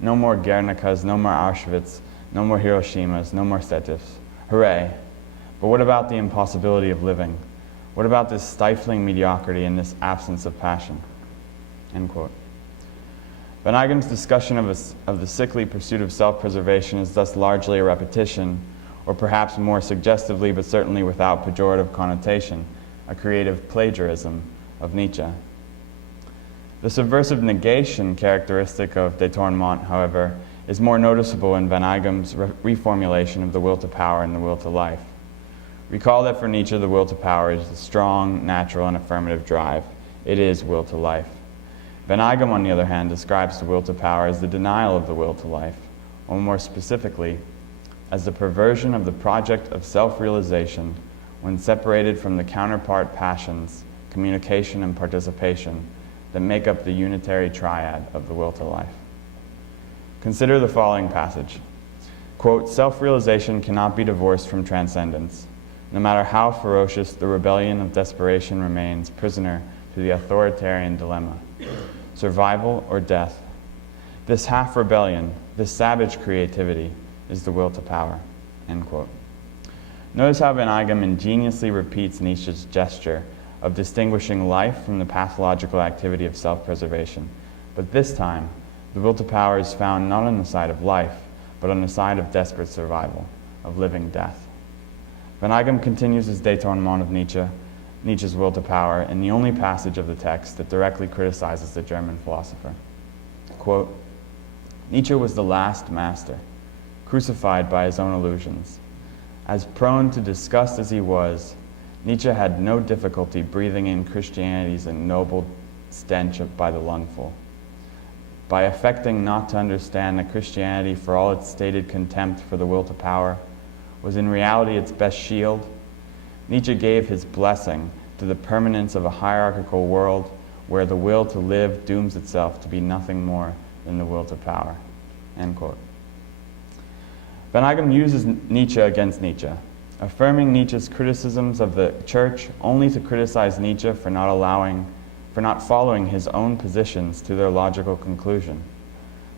No more Guernicas, no more Auschwitz, no more Hiroshimas, no more Setifs. Hooray! But what about the impossibility of living? What about this stifling mediocrity and this absence of passion? End quote. Benaghem's discussion of the sickly pursuit of self-preservation is thus largely a repetition, or perhaps more suggestively, but certainly without pejorative connotation, a creative plagiarism of Nietzsche. The subversive negation characteristic of détournement, however, is more noticeable in Benaghem's reformulation of the will to power and the will to life. Recall that for Nietzsche, the will to power is the strong, natural, and affirmative drive. It is will to life. Van Eyck, on the other hand, describes the will to power as the denial of the will to life, or more specifically, as the perversion of the project of self-realization when separated from the counterpart passions, communication, and participation that make up the unitary triad of the will to life. Consider the following passage. Quote, "Self-realization cannot be divorced from transcendence. No matter how ferocious the rebellion of desperation remains prisoner to the authoritarian dilemma, survival or death. This half-rebellion, this savage creativity, is the will to power." End quote. Notice how Van Eyck ingeniously repeats Nietzsche's gesture of distinguishing life from the pathological activity of self-preservation. But this time, the will to power is found not on the side of life, but on the side of desperate survival, of living death. Van Eyck continues his détournement of Nietzsche's will to power in the only passage of the text that directly criticizes the German philosopher. Quote, "Nietzsche was the last master, crucified by his own illusions. As prone to disgust as he was, Nietzsche had no difficulty breathing in Christianity's ignoble stench by the lungful. By affecting not to understand that Christianity, for all its stated contempt for the will to power, was in reality its best shield, Nietzsche gave his blessing to the permanence of a hierarchical world where the will to live dooms itself to be nothing more than the will to power." End quote. Van Eyck uses Nietzsche against Nietzsche, affirming Nietzsche's criticisms of the church only to criticize Nietzsche for not following his own positions to their logical conclusion.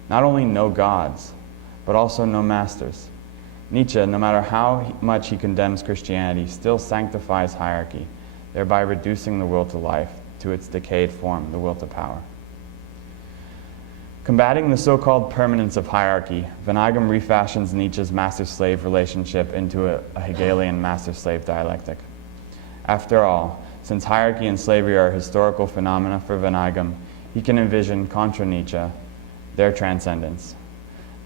Not only no gods, but also no masters. Nietzsche, no matter how much he condemns Christianity, still sanctifies hierarchy, thereby reducing the will to life to its decayed form, the will to power. Combating the so-called permanence of hierarchy, Van Eyck refashions Nietzsche's master-slave relationship into a Hegelian master-slave dialectic. After all, since hierarchy and slavery are historical phenomena for Van Eyck, he can envision, contra Nietzsche, their transcendence.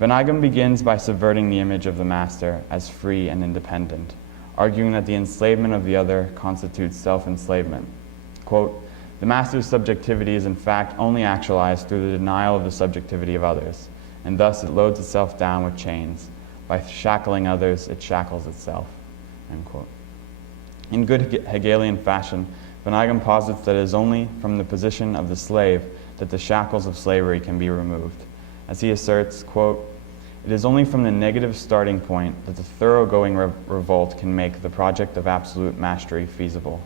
Van Eyck begins by subverting the image of the master as free and independent, arguing that the enslavement of the other constitutes self-enslavement. Quote, "The master's subjectivity is in fact only actualized through the denial of the subjectivity of others, and thus it loads itself down with chains. By shackling others, it shackles itself." End quote. In good Hegelian fashion, Van Eyck posits that it is only from the position of the slave that the shackles of slavery can be removed. As he asserts, quote, "It is only from the negative starting point that the thoroughgoing revolt can make the project of absolute mastery feasible.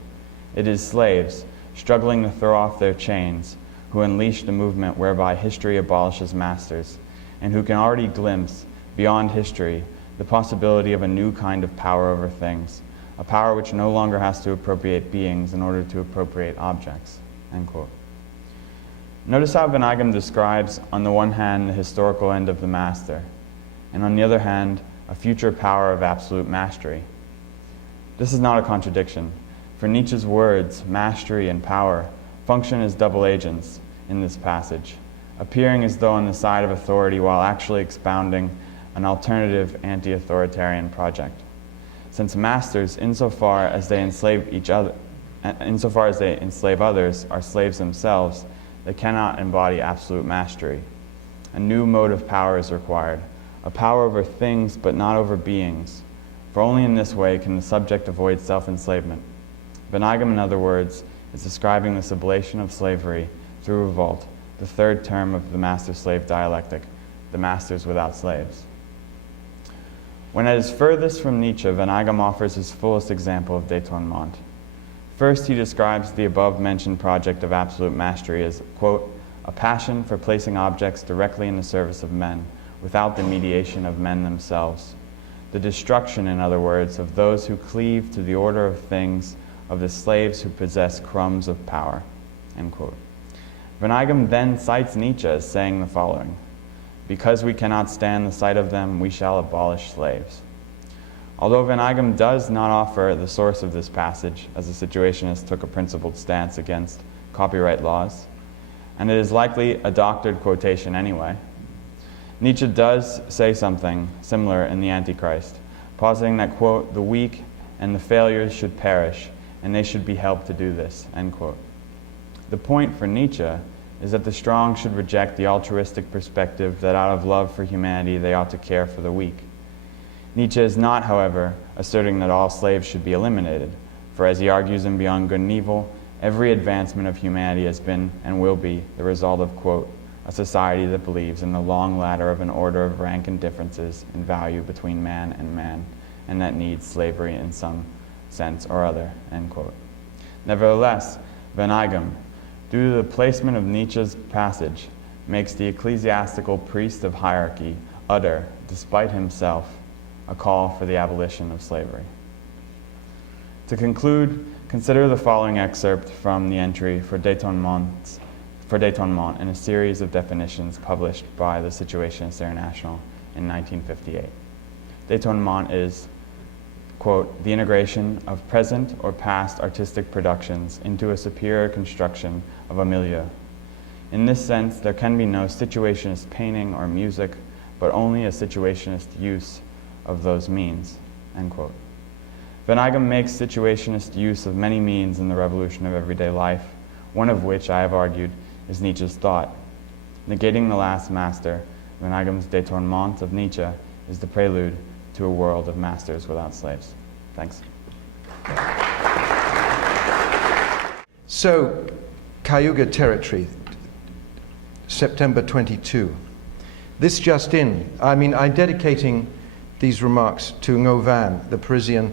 It is slaves, struggling to throw off their chains, who unleash the movement whereby history abolishes masters, and who can already glimpse, beyond history, the possibility of a new kind of power over things, a power which no longer has to appropriate beings in order to appropriate objects." End quote. Notice how Van Eyck describes, on the one hand, the historical end of the master, and on the other hand, a future power of absolute mastery. This is not a contradiction. For Nietzsche's words, mastery and power, function as double agents in this passage, appearing as though on the side of authority while actually expounding an alternative anti-authoritarian project. Since masters, insofar as they enslave others, are slaves themselves, they cannot embody absolute mastery. A new mode of power is required, a power over things but not over beings, for only in this way can the subject avoid self-enslavement. Van Eyck, in other words, is describing the sublation of slavery through revolt, the third term of the master-slave dialectic, the masters without slaves. When at his furthest from Nietzsche, Van Eyck offers his fullest example of détournement. First, he describes the above-mentioned project of absolute mastery as, quote, "a passion for placing objects directly in the service of men, without the mediation of men themselves. The destruction, in other words, of those who cleave to the order of things, of the slaves who possess crumbs of power." End quote. Van Eyck then cites Nietzsche as saying the following, "Because we cannot stand the sight of them, we shall abolish slaves." Although Van Eyck does not offer the source of this passage, as the Situationists took a principled stance against copyright laws, and it is likely a doctored quotation anyway, Nietzsche does say something similar in The Antichrist, positing that, quote, "the weak and the failures should perish, and they should be helped to do this, end quote. The point for Nietzsche is that the strong should reject the altruistic perspective that out of love for humanity they ought to care for the weak. Nietzsche is not, however, asserting that all slaves should be eliminated, for as he argues in Beyond Good and Evil, every advancement of humanity has been and will be the result of, quote, a society that believes in the long ladder of an order of rank and differences in value between man, and that needs slavery in some sense or other, end quote. Nevertheless, Van Eyck, due to the placement of Nietzsche's passage, makes the ecclesiastical priest of hierarchy utter, despite himself, a call for the abolition of slavery. To conclude, consider the following excerpt from the entry for détonnement in a series of definitions published by the Situationists International in 1958. Détonnement is, quote, the integration of present or past artistic productions into a superior construction of a milieu. In this sense, there can be no situationist painting or music, but only a situationist use of those means, end quote. Van Eyck makes situationist use of many means in the revolution of everyday life, one of which, I have argued, is Nietzsche's thought. Negating the last master, Van Eyck's détournement of Nietzsche is the prelude to a world of masters without slaves. Thanks. So, Cayuga Territory, September 22. This just in, I'm dedicating these remarks to Ngo Van, the Parisian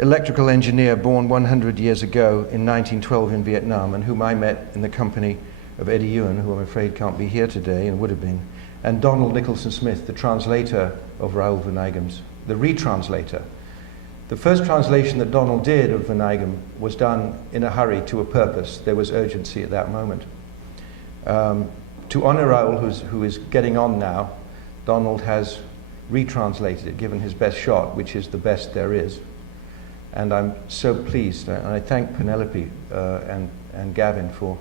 electrical engineer born 100 years ago in 1912 in Vietnam, and whom I met in the company of Eddie Ewan, who I'm afraid can't be here today and would have been, and Donald Nicholson Smith, the translator of Raoul Van Eyck's, the retranslator. The first translation that Donald did of Van Eyck was done in a hurry to a purpose. There was urgency at that moment. To honor Raoul, who is getting on now, Donald has retranslated it, given his best shot, which is the best there is. And I'm so pleased, and I thank Penelope and Gavin for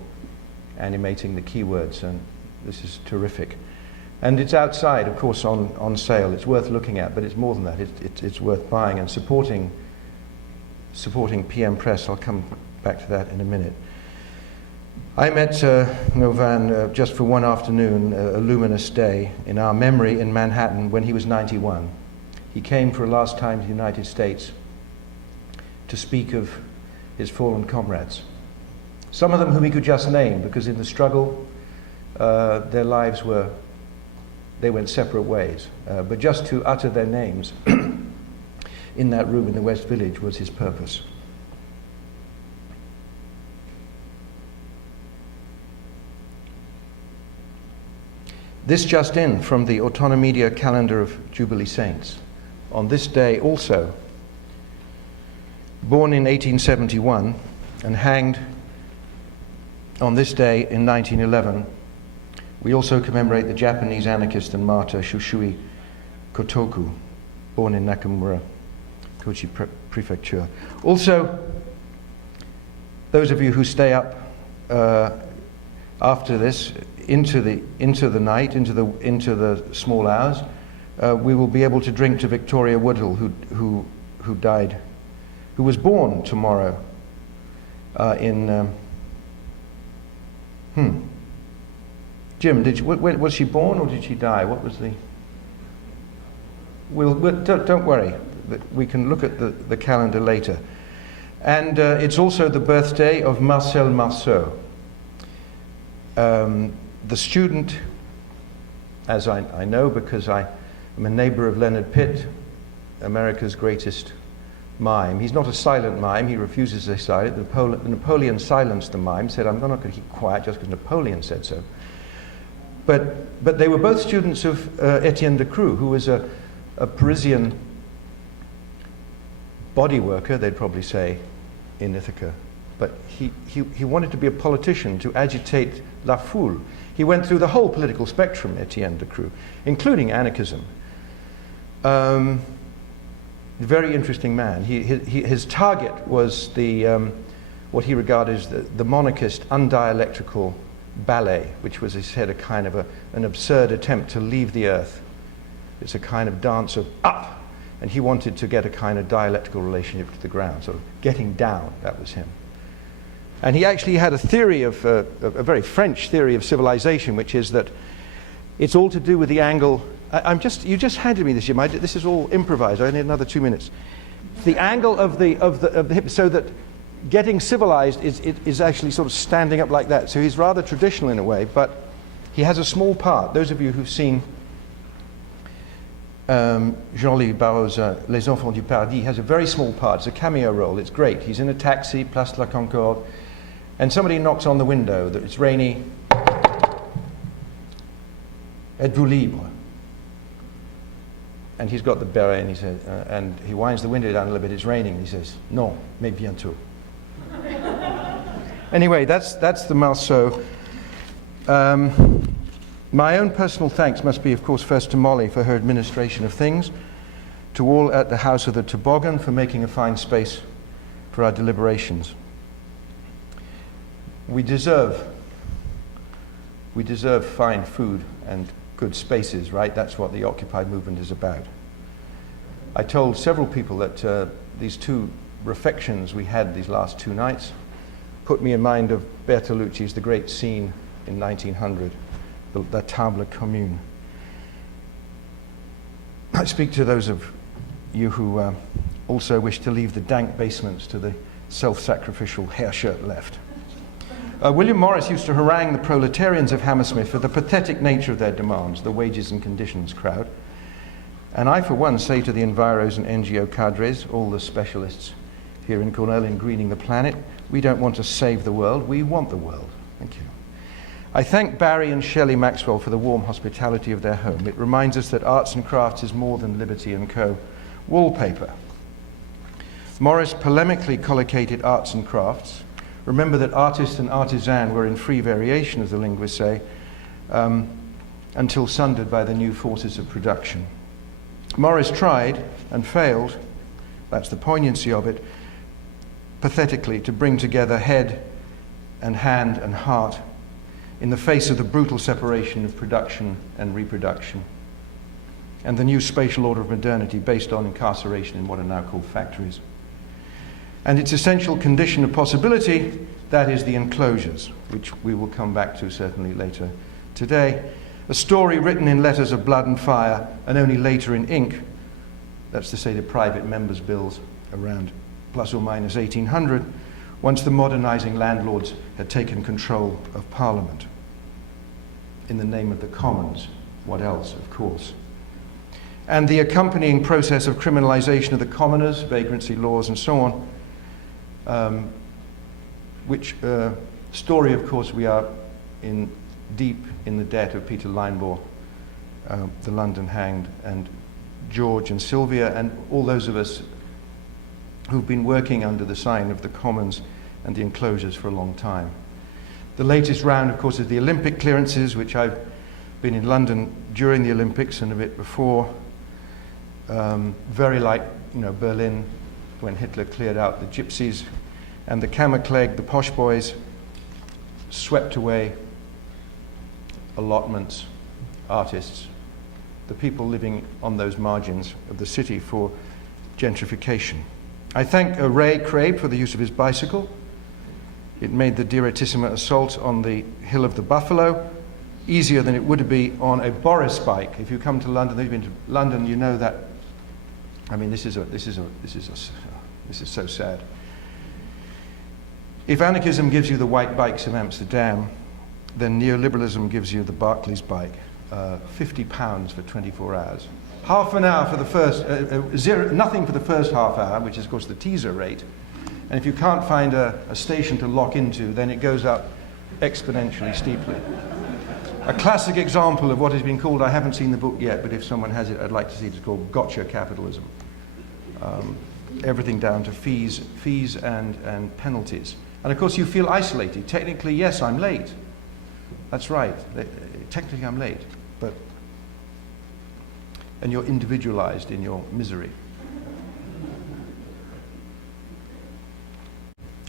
animating the keywords, and this is terrific. And it's outside, of course, on sale. It's worth looking at, but it's more than that. It's worth buying and supporting PM Press. I'll come back to that in a minute. I met Ngo Van just for one afternoon, a luminous day in our memory in Manhattan when he was 91. He came for a last time to the United States to speak of his fallen comrades. Some of them whom he could just name, because in the struggle, their lives they went separate ways. But just to utter their names in that room in the West Village was his purpose. This just in from the Autonomedia calendar of Jubilee Saints. On this day also, born in 1871 and hanged on this day in 1911, we also commemorate the Japanese anarchist and martyr Shushui Kotoku, born in Nakamura, Kochi Prefecture. Also, those of you who stay up after this, into the night, into the small hours, we will be able to drink to Victoria Woodhull, who died, who was born tomorrow Jim, was she born or did she die? What was the? Don't worry, we can look at the calendar later. And it's also the birthday of Marcel Marceau. The student, as I know because I am a neighbor of Leonard Pitt, America's greatest mime. He's not a silent mime, he refuses to say silent. Napoleon silenced the mime, said, I'm not going to keep quiet just because Napoleon said so. But they were both students of Etienne de Creux, who was a Parisian body worker, they'd probably say, in Ithaca. But he wanted to be a politician, to agitate la foule. He went through the whole political spectrum, Etienne de Creux, including anarchism. Very interesting man. His target was what he regarded as the monarchist undialectical ballet, which was, he said, a kind of an absurd attempt to leave the earth. It's a kind of dance of up And he wanted to get a kind of dialectical relationship to the ground, sort of getting down, that was him. And he actually had a theory of, a very French theory of civilization, which is that it's all to do with the angle. You just handed me this, Jim. This is all improvised. I need another 2 minutes. The angle of the hip, so that getting civilized is actually sort of standing up like that. So he's rather traditional in a way, but he has a small part. Those of you who've seen Jean-Louis Barrault's Les Enfants du Paradis, has a very small part. It's a cameo role. It's great. He's in a taxi, Place de la Concorde, and somebody knocks on the window. That it's rainy. Êtes-vous libre? And he's got the beret, and he says, and he winds the window down a little bit. It's raining. And he says, "Non, mais bientôt." Anyway, that's the Marceau. My own personal thanks must be, of course, first to Molly for her administration of things, to all at the House of the Toboggan for making a fine space for our deliberations. We deserve fine food and good spaces, right? That's what the Occupy movement is about. I told several people that these two refections we had these last 2 nights put me in mind of Bertolucci's The Great Scene in 1900. La table commune. I speak to those of you who also wish to leave the dank basements to the self-sacrificial hair shirt left. William Morris used to harangue the proletarians of Hammersmith for the pathetic nature of their demands, the wages and conditions crowd. And I, for one, say to the enviros and NGO cadres, all the specialists here in Cornell in greening the planet, we don't want to save the world, we want the world. Thank you. I thank Barry and Shelley Maxwell for the warm hospitality of their home. It reminds us that arts and crafts is more than Liberty & Co. wallpaper. Morris polemically collocated arts and crafts. Remember that artist and artisan were in free variation, as the linguists say, until sundered by the new forces of production. Morris tried and failed, that's the poignancy of it, pathetically to bring together head and hand and heart in the face of the brutal separation of production and reproduction, and the new spatial order of modernity based on incarceration in what are now called factories. And its essential condition of possibility, that is the enclosures, which we will come back to certainly later today. A story written in letters of blood and fire, and only later in ink, that's to say the private members' bills around plus or minus 1800, once the modernizing landlords had taken control of Parliament. In the name of the Commons, what else, of course. And the accompanying process of criminalization of the commoners, vagrancy laws and so on, which story, of course, we are deep in the debt of Peter Linebaugh, the London hanged, and George and Sylvia, and all those of us who've been working under the sign of the Commons and the enclosures for a long time. The latest round, of course, is the Olympic clearances, which I've been in London during the Olympics and a bit before. Very like, Berlin, when Hitler cleared out the gypsies, and the Kammerkleg, the posh boys, swept away allotments, artists, the people living on those margins of the city for gentrification. I thank Ray Crabe for the use of his bicycle. It made the direttissima assault on the Hill of the Buffalo easier than it would be on a Boris bike. If you come to London, you've been to London, you know that. I mean, this is so sad. If anarchism gives you the white bikes of Amsterdam, then neoliberalism gives you the Barclays bike, £50 for 24 hours. Half an hour for the first, nothing for the first half hour, which is, of course, the teaser rate. And if you can't find a station to lock into, then it goes up exponentially steeply. A classic example of what has been called, I haven't seen the book yet, but if someone has it, I'd like to see it. It's called gotcha capitalism. Everything down to fees and penalties. And of course, you feel isolated. Technically, yes, I'm late. That's right. Technically, I'm late. And you're individualized in your misery.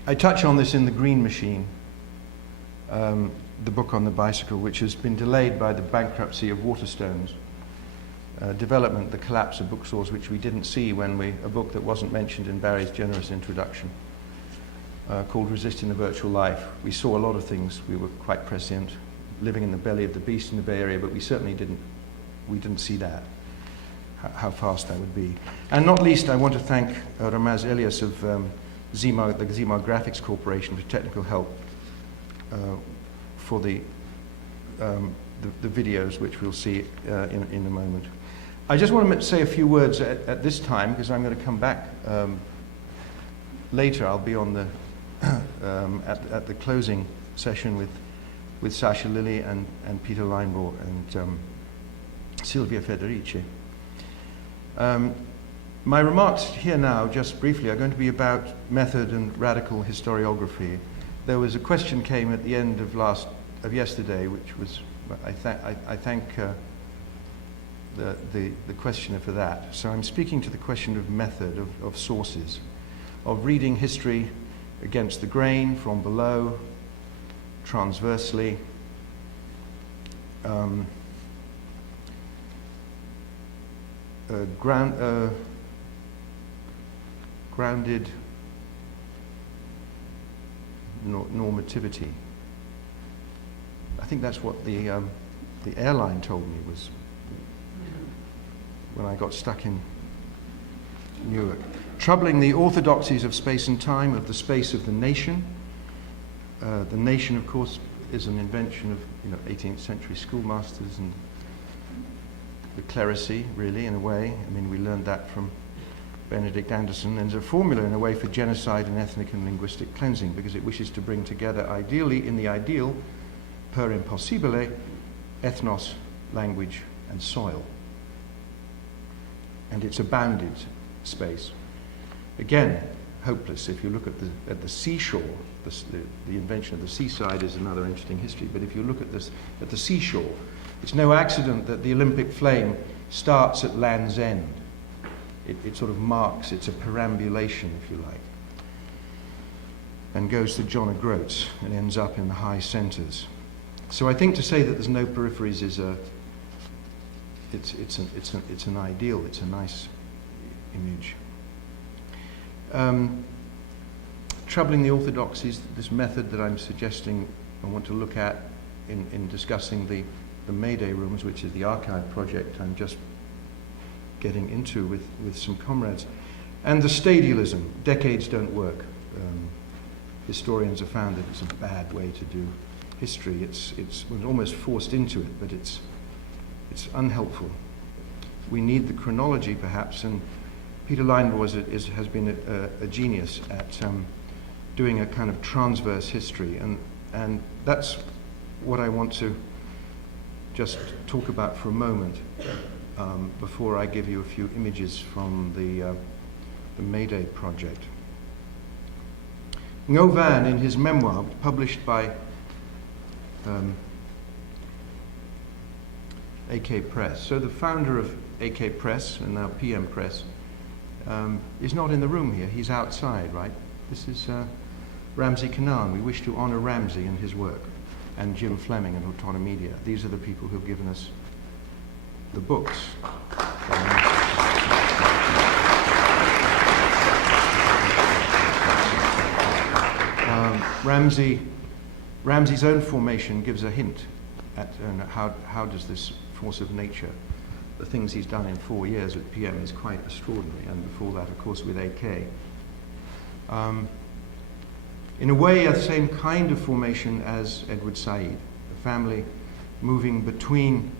I touch on this in The Green Machine, the book on the bicycle, which has been delayed by the bankruptcy of Waterstones. development, the collapse of bookstores, which we didn't see when a book that wasn't mentioned in Barry's generous introduction, called Resisting the Virtual Life. We saw a lot of things. We were quite prescient, living in the belly of the beast in the Bay Area, but we certainly didn't see that, how fast that would be. And not least, I want to thank Ramaz Elias of the Zima Graphics Corporation for technical help for the videos, which we'll see in a moment. I just want to say a few words at this time, because I'm going to come back later. I'll be on the at the closing session with Sasha Lilly and Peter Leinbaugh and Silvia Federici. My remarks here now, just briefly, are going to be about method and radical historiography. There was a question came at the end of yesterday, which was, I thank the questioner for that. So I'm speaking to the question of method, of sources, of reading history against the grain, from below, transversely, grounded normativity. I think that's what the airline told me was when I got stuck in Newark. Troubling the orthodoxies of space and time, of the space of the nation. The nation, of course, is an invention of 18th century schoolmasters and the clerisy, really, in a way. I mean, we learned that from Benedict Anderson, and it's a formula, in a way, for genocide and ethnic and linguistic cleansing, because it wishes to bring together, ideally, in the ideal, per impossibile, ethnos, language, and soil. And it's a bounded space. Again, hopeless. If you look at the seashore, the invention of the seaside is another interesting history, but if you look at the seashore, it's no accident that the Olympic flame starts at Land's End. It sort of marks, it's a perambulation, if you like, and goes to John O'Groats and ends up in the high centres. So I think to say that there's no peripheries is it's an ideal, it's a nice image. Troubling the orthodoxies, this method that I'm suggesting I want to look at in discussing the Mayday rooms, which is the archive project I'm just getting into with some comrades. And the stadialism, decades don't work. Historians have found that it's a bad way to do history. We're almost forced into it, but it's unhelpful. We need the chronology, perhaps, and Peter Leinbaugh has been a genius at doing a kind of transverse history, and that's what I want to just talk about for a moment before I give you a few images from the Mayday project. Ngovan, in his memoir, published by AK Press. So the founder of AK Press, and now PM Press, is not in the room here. He's outside, right? This is Ramsey Kanaan. We wish to honor Ramsey and his work, and Jim Fleming and Autonomedia. These are the people who've given us the books. Ramsey's own formation gives a hint at how does this force of nature, the things he's done in 4 years with PM is quite extraordinary, and before that, of course, with AK. In a way, the same kind of formation as Edward Said, a family moving between,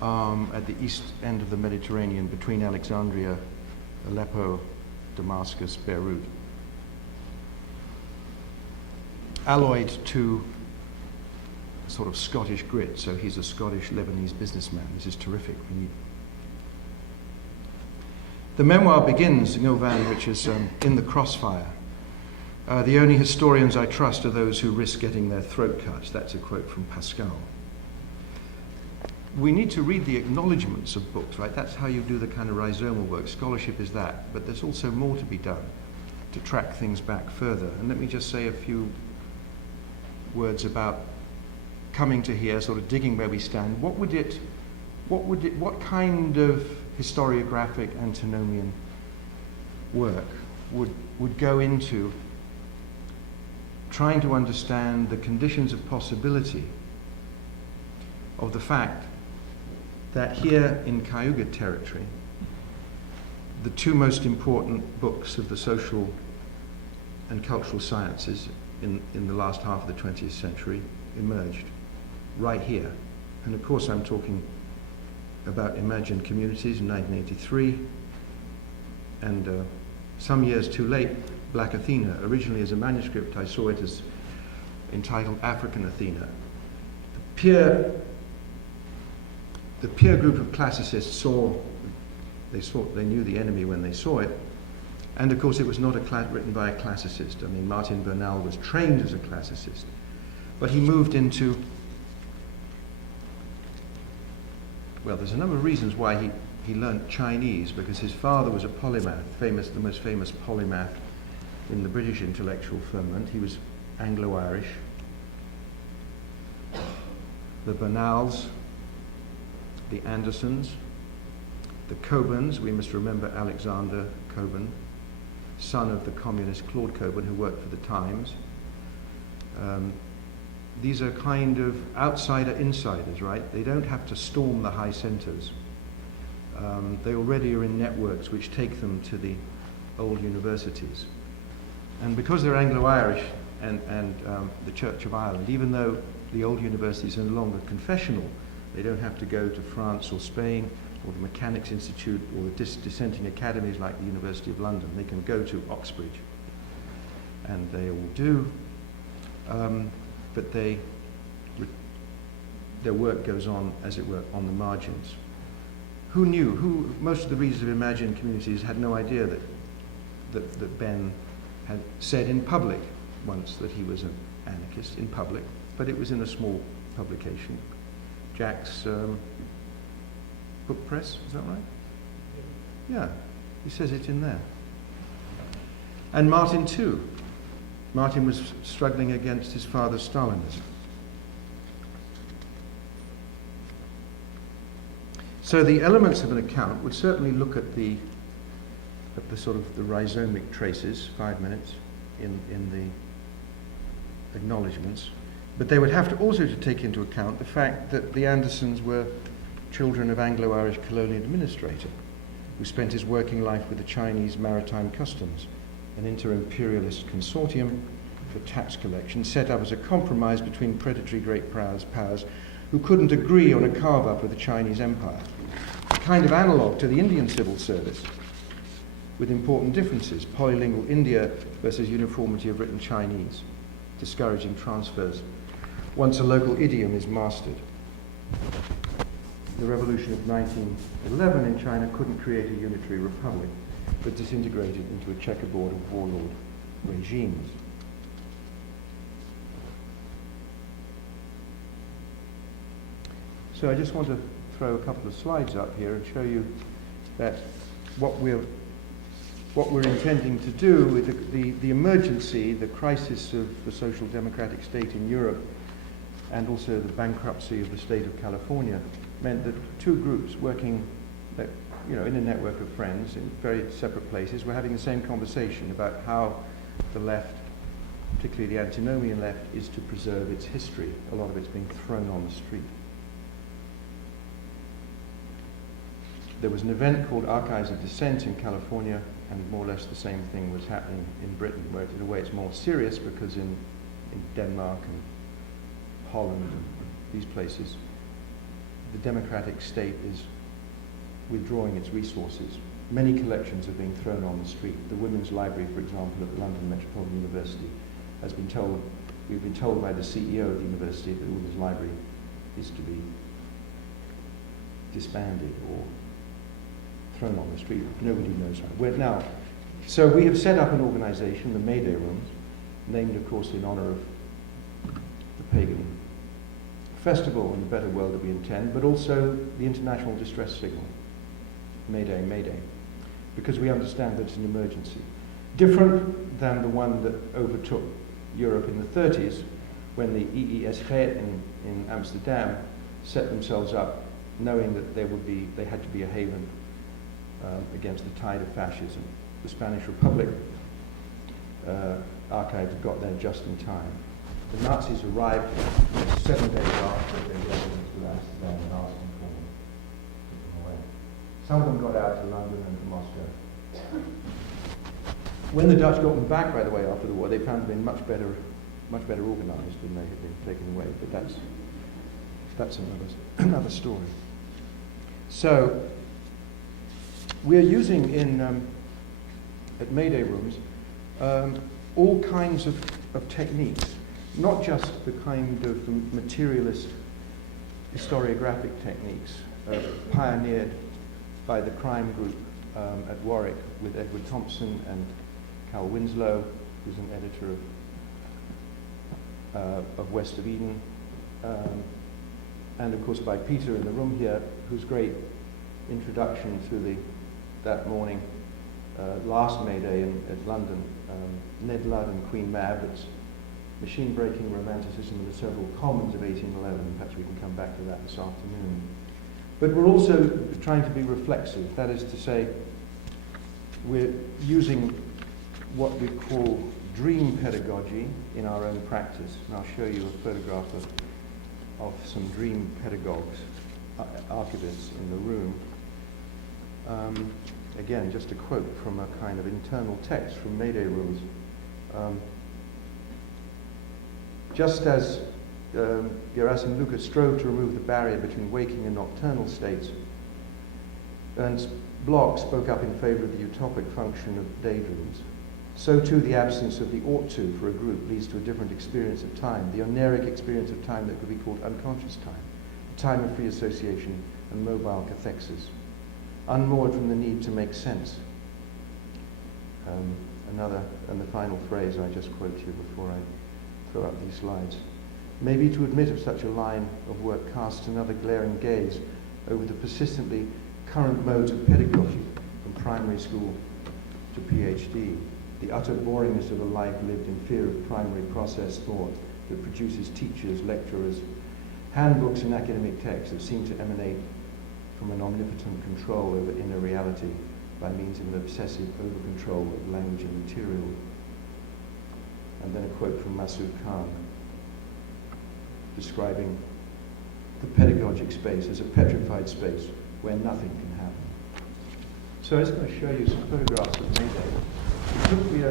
at the east end of the Mediterranean, between Alexandria, Aleppo, Damascus, Beirut, alloyed to sort of Scottish grit, so he's a Scottish Lebanese businessman. This is terrific. The memoir begins, Ngovan, which is in the crossfire. The only historians I trust are those who risk getting their throat cut. That's a quote from Pascal. We need to read the acknowledgements of books, right? That's how you do the kind of rhizomal work. Scholarship is that, but there's also more to be done to track things back further. And let me just say a few words about coming to here, sort of digging where we stand. What would what kind of historiographic antinomian work would go into trying to understand the conditions of possibility of the fact that here in Cayuga territory, the two most important books of the social and cultural sciences in the last half of the 20th century emerged right here. And of course I'm talking about Imagined Communities in 1983, and some years too late, Black Athena. Originally as a manuscript, I saw it as entitled African Athena. The peer group of classicists they knew the enemy when they saw it, and of course it was not written by a classicist. I mean, Martin Bernal was trained as a classicist, but he moved into, well, there's a number of reasons why he learned Chinese, because his father was a polymath, the most famous polymath in the British intellectual firmament. He was Anglo-Irish. The Bernals, the Andersons, the Coburns, we must remember Alexander Coburn, son of the communist Claude Coburn, who worked for the Times. These are kind of outsider-insiders, right? They don't have to storm the high centers. They already are in networks which take them to the old universities. And because they're Anglo-Irish and the Church of Ireland, even though the old universities are no longer confessional, they don't have to go to France or Spain or the Mechanics Institute or the dissenting academies like the University of London. They can go to Oxbridge, and they all do. But their work goes on, as it were, on the margins. Who knew? Most of the readers of Imagined Communities had no idea that Ben had said in public once that he was an anarchist in public, but it was in a small publication, Jack's book press. Is that right? Yeah, he says it in there. And Martin too. Martin was struggling against his father's Stalinism. So the elements of an account would certainly look at the sort of the rhizomic traces, 5 minutes, in the acknowledgements, but they would have to also to take into account the fact that the Andersons were children of Anglo-Irish colonial administrator who spent his working life with the Chinese Maritime Customs, an inter-imperialist consortium for tax collection set up as a compromise between predatory great powers who couldn't agree on a carve-up of the Chinese Empire, a kind of analogue to the Indian civil service, with important differences: polylingual India versus uniformity of written Chinese, discouraging transfers once a local idiom is mastered. The revolution of 1911 in China couldn't create a unitary republic, but disintegrated into a checkerboard of warlord regimes. So I just want to throw a couple of slides up here and show you that what we're intending to do with the emergency, the crisis of the social democratic state in Europe, and also the bankruptcy of the state of California, meant that two groups working in a network of friends in very separate places were having the same conversation about how the left, particularly the antinomian left, is to preserve its history. A lot of it's being thrown on the street. There was an event called Archives of Dissent in California, and more or less the same thing was happening in Britain, where in a way it's more serious because in Denmark and Holland and these places, the democratic state is withdrawing its resources. Many collections are being thrown on the street. The Women's Library, for example, at London Metropolitan University has been told, we've been told by the CEO of the university that the Women's Library is to be disbanded or thrown on the street. Nobody knows how. So we have set up an organization, the Mayday Rooms, named, of course, in honor of the pagan festival and the better world that we intend, but also the international distress signal. Mayday, Mayday. Because we understand that it's an emergency. Different than the one that overtook Europe in the 30s, when the EESG in Amsterdam set themselves up knowing that they had to be a haven against the tide of fascism. The Spanish Republic archives got there just in time. The Nazis arrived 7 days after they got into Amsterdam and asked them for them, took them away. Some of them got out to London and to Moscow. When the Dutch got them back, by the way, after the war, they found them much better organized than they had been taken away. But that's another story. So we're using at Mayday rooms all kinds of techniques, not just the kind of materialist historiographic techniques pioneered by the crime group at Warwick with Edward Thompson and Cal Winslow, who's an editor of West of Eden, and of course by Peter in the room here, whose great introduction to that morning, last May Day at London, Ned Ludd and Queen Mab, it's machine-breaking romanticism and the several commons of 1811. Perhaps we can come back to that this afternoon. But we're also trying to be reflexive. That is to say, we're using what we call dream pedagogy in our own practice. And I'll show you a photograph of some dream pedagogues, archivists in the room. Again, just a quote from a kind of internal text from Mayday rooms. Just as Gerasim Luca strove to remove the barrier between waking and nocturnal states, Ernst Bloch spoke up in favor of the utopic function of daydreams. So too the absence of the ought to for a group leads to a different experience of time, the oneric experience of time that could be called unconscious time, a time of free association and mobile cathexis, unmoored from the need to make sense. And the final phrase I just quote you before I throw up these slides. Maybe to admit of such a line of work casts another glaring gaze over the persistently current modes of pedagogy, from primary school to PhD, the utter boringness of a life lived in fear of primary process thought that produces teachers, lecturers, handbooks and academic texts that seem to emanate from an omnipotent control over inner reality by means of an obsessive over-control of language and material. And then a quote from Masood Khan, describing the pedagogic space as a petrified space where nothing can happen. So I was going to show you some photographs of Mayday. It took me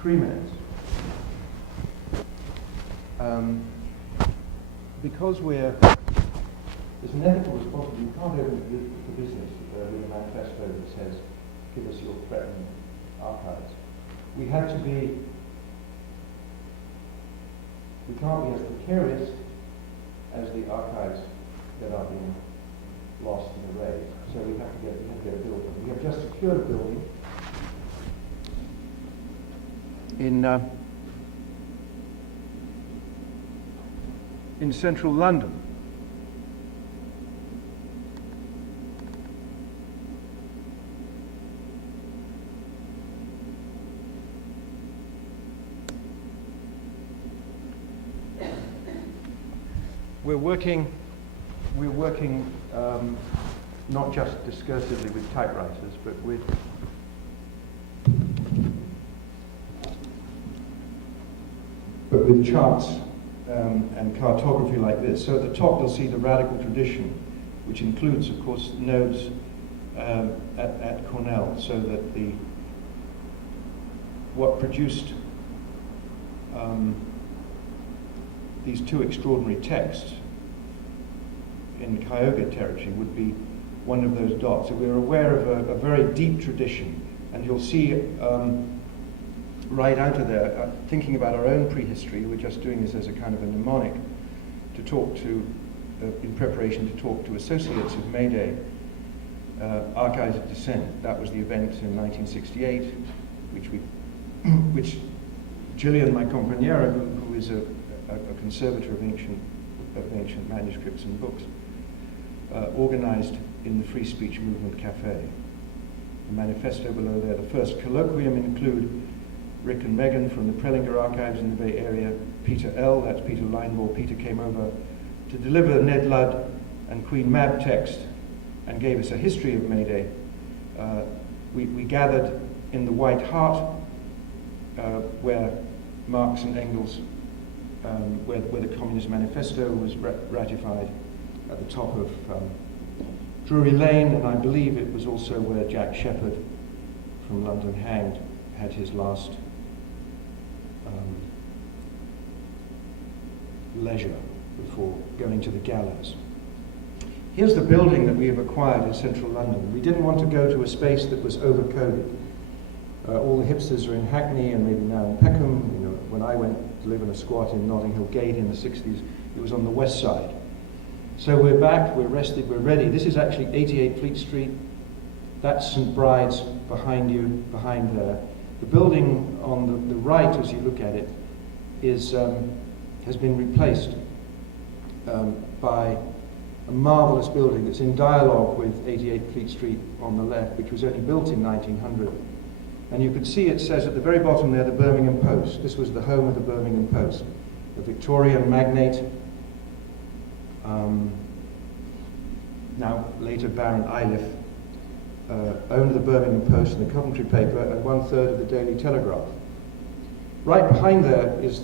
3 minutes. Because there's an ethical responsibility. You can't open the business with a manifesto that says, give us your threatened archives. We can't be as precarious as the archives that are being lost and erased. So we have to get a building. We have just secured a building in central London. We're working not just discursively with typewriters, but with charts and cartography like this. So at the top you'll see the radical tradition, which includes, of course, nodes at Cornell, so that what produced these two extraordinary texts in Cayuga territory would be one of those dots. So we're aware of a very deep tradition, and you'll see right out of there, thinking about our own prehistory, we're just doing this as a kind of a mnemonic to talk to, in preparation to talk to associates of Mayday, Archives of Dissent. That was the event in 1968, which Gillian, my compañera, who is a conservator of ancient manuscripts and books, organized in the Free Speech Movement Cafe. The manifesto below there. The first colloquium include Rick and Megan from the Prelinger Archives in the Bay Area, Peter L., that's Peter Lineball. Peter came over to deliver Ned Ludd and Queen Mab text and gave us a history of May Day, we gathered in the White Hart, where Marx and Engels, where the Communist Manifesto was ratified, at the top of Drury Lane, and I believe it was also where Jack Sheppard from London Hanged had his last leisure before going to the gallows. Here's the building that we have acquired in central London. We didn't want to go to a space that was overcoded. All the hipsters are in Hackney and maybe now in Peckham. You know, when I went to live in a squat in Notting Hill Gate in the 60s, it was on the west side. So we're back, we're rested, we're ready. This is actually 88 Fleet Street. That's St. Bride's behind you, behind there. The building on the right, as you look at it, is has been replaced by a marvelous building that's in dialogue with 88 Fleet Street on the left, which was only built in 1900. And you can see it says at the very bottom there, the Birmingham Post. This was the home of the Birmingham Post. A Victorian magnate, now later Baron Iliff, owned the Birmingham Post and the Coventry paper and 1/3 of the Daily Telegraph. Right behind there is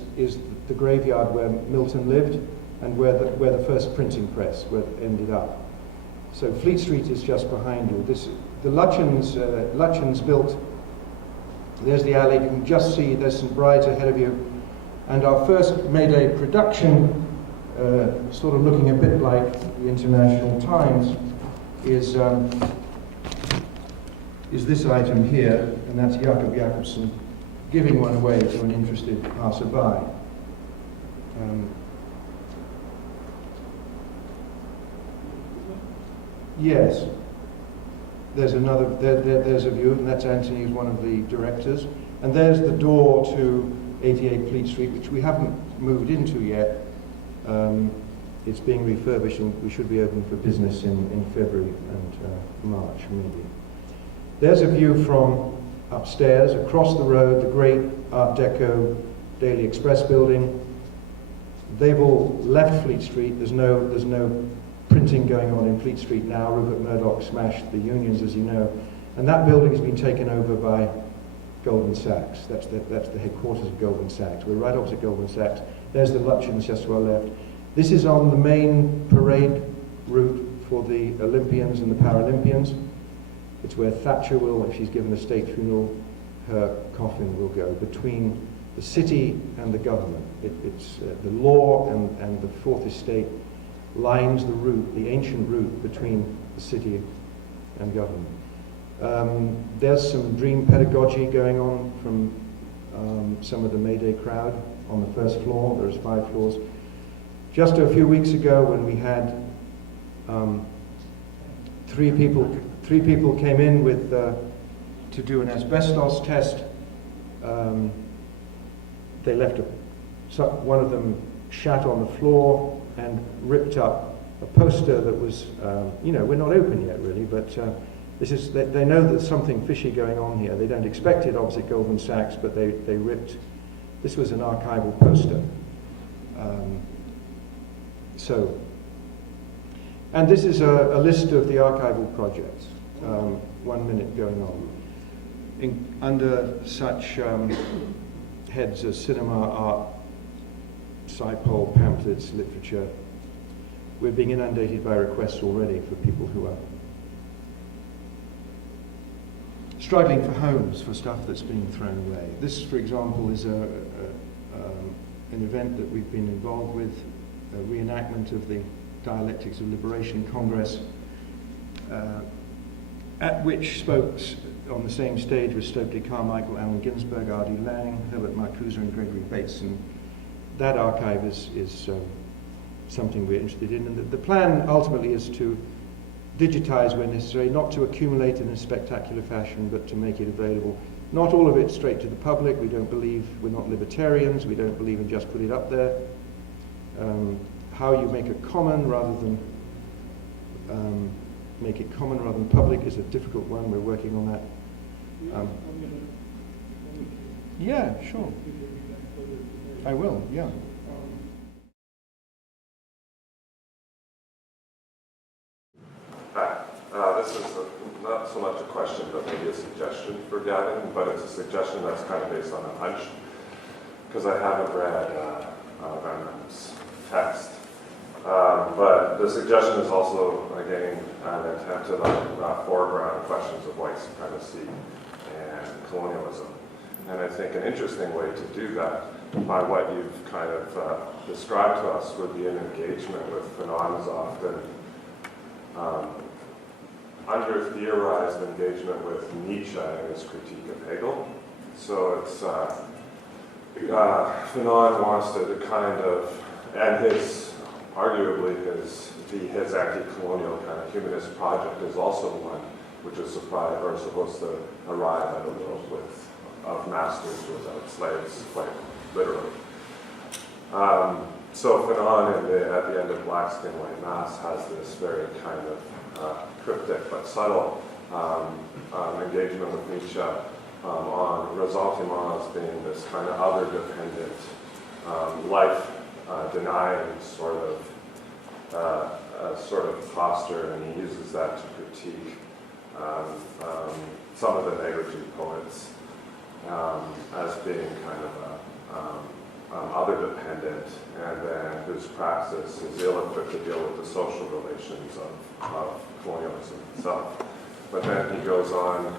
the graveyard where Milton lived and where the first printing press ended up. So Fleet Street is just behind you. The Lutyens built. There's the alley. You can just see there's St. Bride's ahead of you, and our first May Day production, sort of looking a bit like the International Times, is this item here, and that's Jakob Jakobsen giving one away to an interested passerby. Yes, there's another. There's a view, and that's Anthony, who's one of the directors. And there's the door to 88 Fleet Street, which we haven't moved into yet. It's being refurbished, and we should be open for business in February and March, maybe. There's a view from upstairs, across the road, the great Art Deco Daily Express building. They've all left Fleet Street. There's no printing going on in Fleet Street now. Rupert Murdoch smashed the unions, as you know, and that building has been taken over by Goldman Sachs. That's the headquarters of Goldman Sachs. We're right opposite Goldman Sachs. There's the Lutyens just to our left. This is on the main parade route for the Olympians and the Paralympians. It's where Thatcher will, if she's given a state funeral, her coffin will go between the city and the government. It's the law and the Fourth Estate lines the route, the ancient route between the city and government. There's some dream pedagogy going on from some of the May Day crowd on the first floor. There's 5 floors. Just a few weeks ago, when we had 3 people came in with to do an asbestos test. They left one of them shat on the floor and ripped up a poster that was, we're not open yet really, but they know there's something fishy going on here. They don't expect it opposite Goldman Sachs, but they ripped. This was an archival poster. And this is a list of the archival projects, 1 minute going on. Under such heads as cinema, art, SciPol, pamphlets, literature, we're being inundated by requests already for people who are struggling for homes for stuff that's being thrown away. This, for example, is an event that we've been involved with, a reenactment of the Dialectics of Liberation Congress, at which spoke on the same stage with Stokely Carmichael, Allen Ginsberg, R.D. Laing, Herbert Marcuse, and Gregory Bates. And that archive is something we're interested in. And the plan ultimately is to digitize where necessary, not to accumulate in a spectacular fashion, but to make it available. Not all of it straight to the public. We don't believe, we're not libertarians, we don't believe in just put it up there. How you make it common rather than public is a difficult one. We're working on that. Yeah, sure. I will, yeah. Hi. This is not so much a question, but maybe a suggestion for Gavin, but it's a suggestion that's kind of based on a hunch, because I haven't read Van Ram's text. But the suggestion is also, again, an attempt to foreground questions of white supremacy and colonialism. And I think an interesting way to do that, by what you've kind of described to us, would be an engagement with Fanon's often under-theorized engagement with Nietzsche and his critique of Hegel. So it's, Fanon wants to kind of, and arguably his anti-colonial kind of humanist project is also one which is supposed to arrive at a world of masters without slaves, quite literally. So Fanon at the end of Black Skin, White Mass has this very kind of cryptic but subtle engagement with Nietzsche on ressentiments being this kind of other-dependent, life-denying sort of posture, and he uses that to critique some of the Negritude poets as being kind of other-dependent, and then whose praxis is ill-equipped to deal with the social relations of colonialism itself. But then he goes on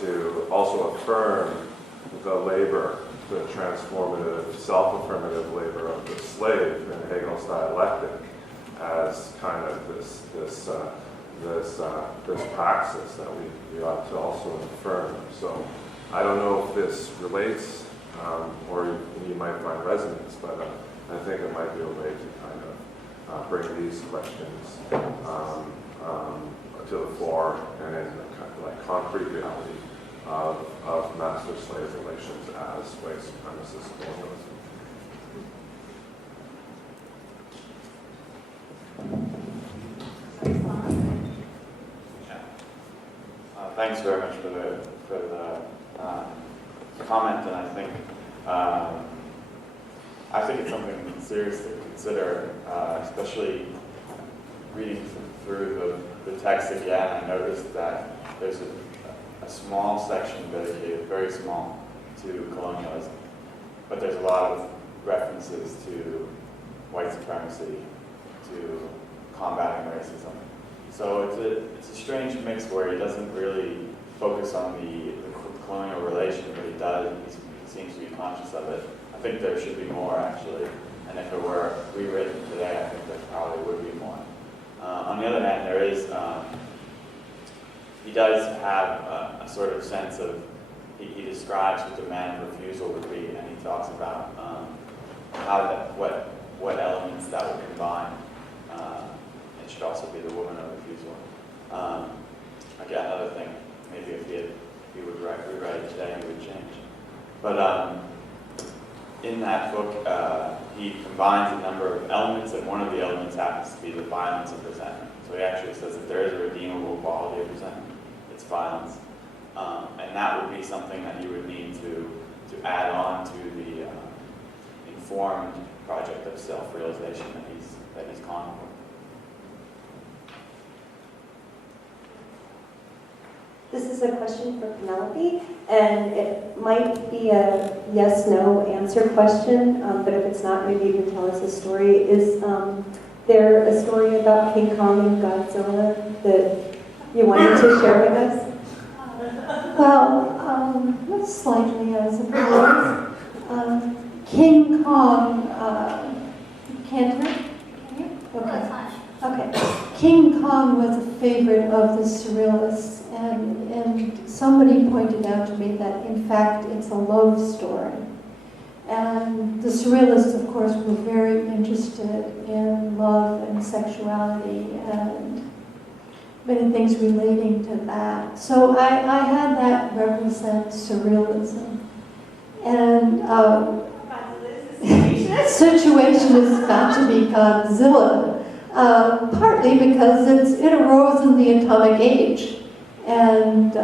to also affirm the labor, the transformative, self-affirmative labor of the slave in Hegel's dialectic as kind of this praxis that we ought to also affirm. So I don't know if this relates or you might find resonance, but I think it might be a way to kind of bring these questions to the fore and in the kind of like concrete reality of master-slave relations as white supremacist colonialism. Thanks very much for the comment, and I think it's something serious to consider, especially reading through the text again. I noticed that there's a small section dedicated, very small, to colonialism, but there's a lot of references to white supremacy, to combating racism. So it's a strange mix where he doesn't really focus on the colonial relation, but he does. He seems to be conscious of it. I think there should be more, actually. And if it were rewritten today, I think there probably would be more. On the other hand, there is, he does have a sort of sense of, he describes what the man of refusal would be, and he talks about what elements that would combine. It should also be the woman of refusal. Again, another thing, maybe if he would rewrite it today, he would change. But in that book, he combines a number of elements, and one of the elements happens to be the violence of resentment. So he actually says that there is a redeemable quality of resentment. It's violence. And that would be something that you would need to add on to the informed project of self-realization that he's calling for. This is a question for Penelope, and it might be a yes-no answer question, but if it's not, maybe you can tell us a story. Is there a story about King Kong and Godzilla that you wanted to share with us? Well, slightly, I suppose. King Kong, can't hear? Okay. King Kong was a favorite of the Surrealists, and somebody pointed out to me that, in fact, it's a love story. And the Surrealists, of course, were very interested in love and sexuality and many things relating to that. So I had that represent Surrealism. And Situationists got to be Godzilla, partly because it arose in the atomic age. And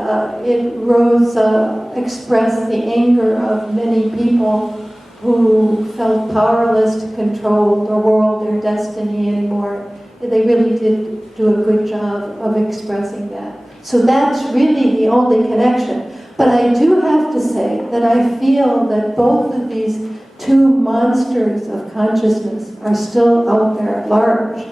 expressed the anger of many people who felt powerless to control the world, their destiny anymore, They really did do a good job of expressing that. So that's really the only connection. But I do have to say that I feel that both of these two monsters of consciousness are still out there at large.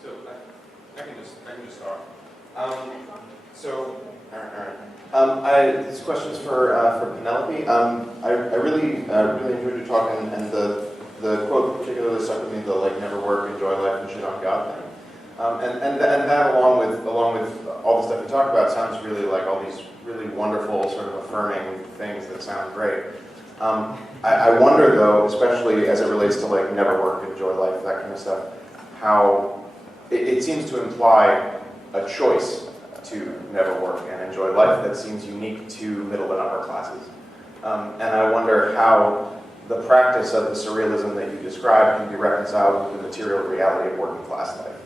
So I can just start. This question's for Penelope. I really enjoyed your talk, and the quote particularly stuck with me, the like never work, enjoy life, and shit on God thing. And that along with all the stuff you talk about sounds really like all these really wonderful sort of affirming things that sound great. I wonder though, especially as it relates to like never work, enjoy life, that kind of stuff, how it seems to imply a choice to never work and enjoy life that seems unique to middle and upper classes. And I wonder how the practice of the surrealism that you describe can be reconciled with the material reality of working class life.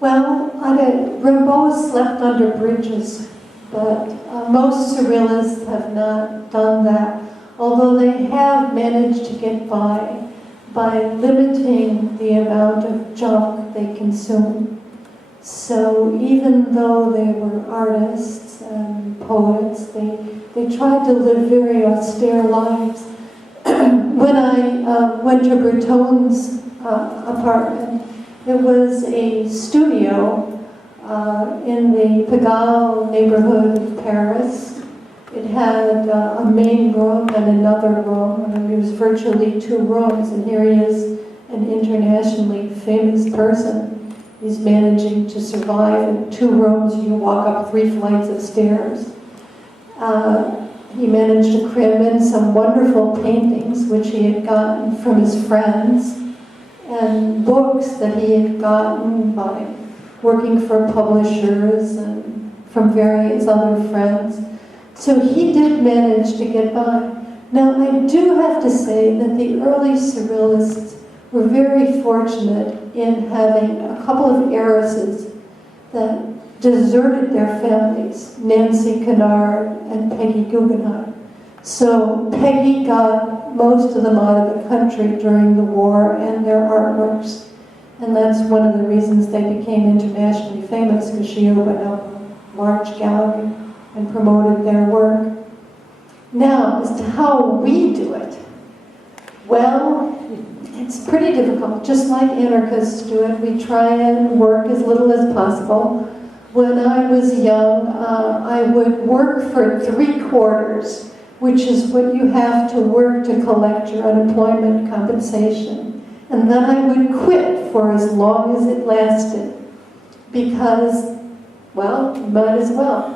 Well, Rimbaud slept under bridges, but most surrealists have not done that, although they have managed to get by limiting the amount of junk they consume. So even though they were artists and poets, they tried to live very austere lives. When I went to Breton's apartment, it was a studio in the Pigalle neighborhood of Paris. It had a main room and another room, and it was virtually 2 rooms, and here he is, an internationally famous person. He's managing to survive in 2 rooms. You walk up 3 flights of stairs. He managed to cram in some wonderful paintings, which he had gotten from his friends, and books that he had gotten by working for publishers and from various other friends. So he did manage to get by. Now, I do have to say that the early surrealists were very fortunate in having a couple of heiresses that deserted their families, Nancy Kennard and Peggy Guggenheim. So Peggy got most of them out of the country during the war and their artworks. And that's one of the reasons they became internationally famous, because she opened up a large gallery and promoted their work. Now, as to how we do it, well, it's pretty difficult. Just like anarchists do it, we try and work as little as possible. When I was young, I would work for 3/4, which is what you have to work to collect your unemployment compensation. And then I would quit for as long as it lasted, because, well, might as well.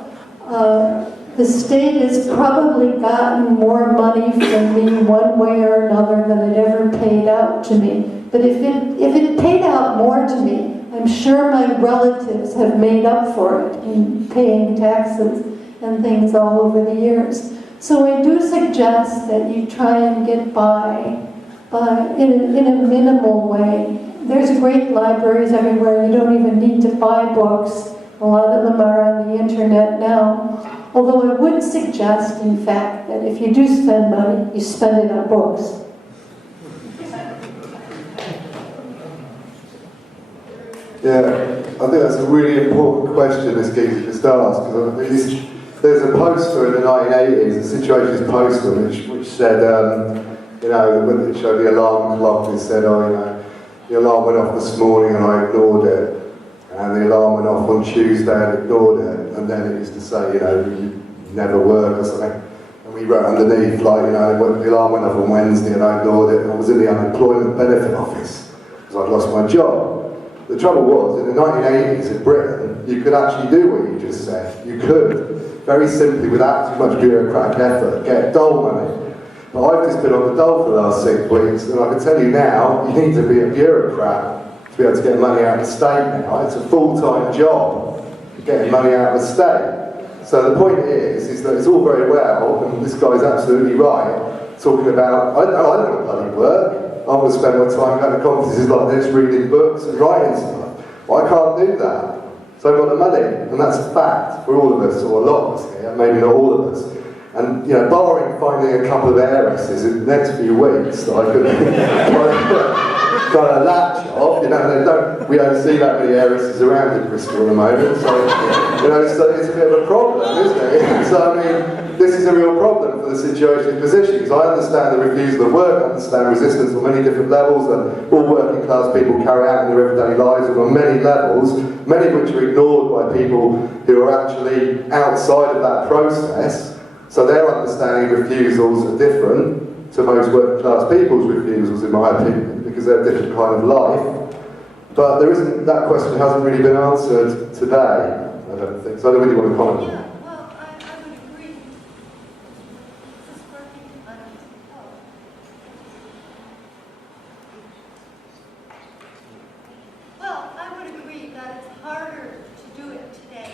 The state has probably gotten more money from me one way or another than it ever paid out to me. But if it paid out more to me, I'm sure my relatives have made up for it in paying taxes and things all over the years. So I do suggest that you try and get by in a minimal way. There's great libraries everywhere. You don't even need to buy books. A lot of them are on the internet now. Although I would suggest, in fact, that if you do spend money, you spend it on books. Yeah, I think that's a really important question this geezer just asked, because there's a poster in the 1980s, a Situationist poster, which said, when it showed the alarm clock, it said, the alarm went off this morning and I ignored it. And the alarm went off on Tuesday and ignored it. And then it used to say, you never work or something. And we wrote underneath, the alarm went off on Wednesday and I ignored it. And I was in the unemployment benefit office because I'd lost my job. The trouble was, in the 1980s in Britain, you could actually do what you just said. You could, very simply, without too much bureaucratic effort, get dole money. But I've just been on the dole for the last 6 weeks, and I can tell you now, you need to be a bureaucrat to be able to get money out of the state now. It's a full-time job, getting money out of the state. So the point is that it's all very well, and this guy's absolutely right, talking about, I don't want to bloody work. I want to spend my time going to conferences like this, reading books and writing stuff. Well, I can't do that. So I've got the money, and that's a fact for all of us, or a lot of us here, maybe not all of us. And, you know, barring finding a couple of heiresses in the next few weeks that I could kind of latch off, you know, we don't see that many heiresses around in Bristol at the moment, so, you know, it's a bit of a problem, isn't it? So, I mean, this is a real problem for the Situationist position, because I understand the refusal of work, I understand resistance on many different levels that all working class people carry out in their everyday lives, and on many levels, many of which are ignored by people who are actually outside of that process. So their understanding of refusals are different to most working class people's refusals, in my opinion, because they're a different kind of life. But that question hasn't really been answered today, I don't think. So I don't really want to comment on that. Yeah, well, I would agree. This is working on its own. Well, I would agree that it's harder to do it today.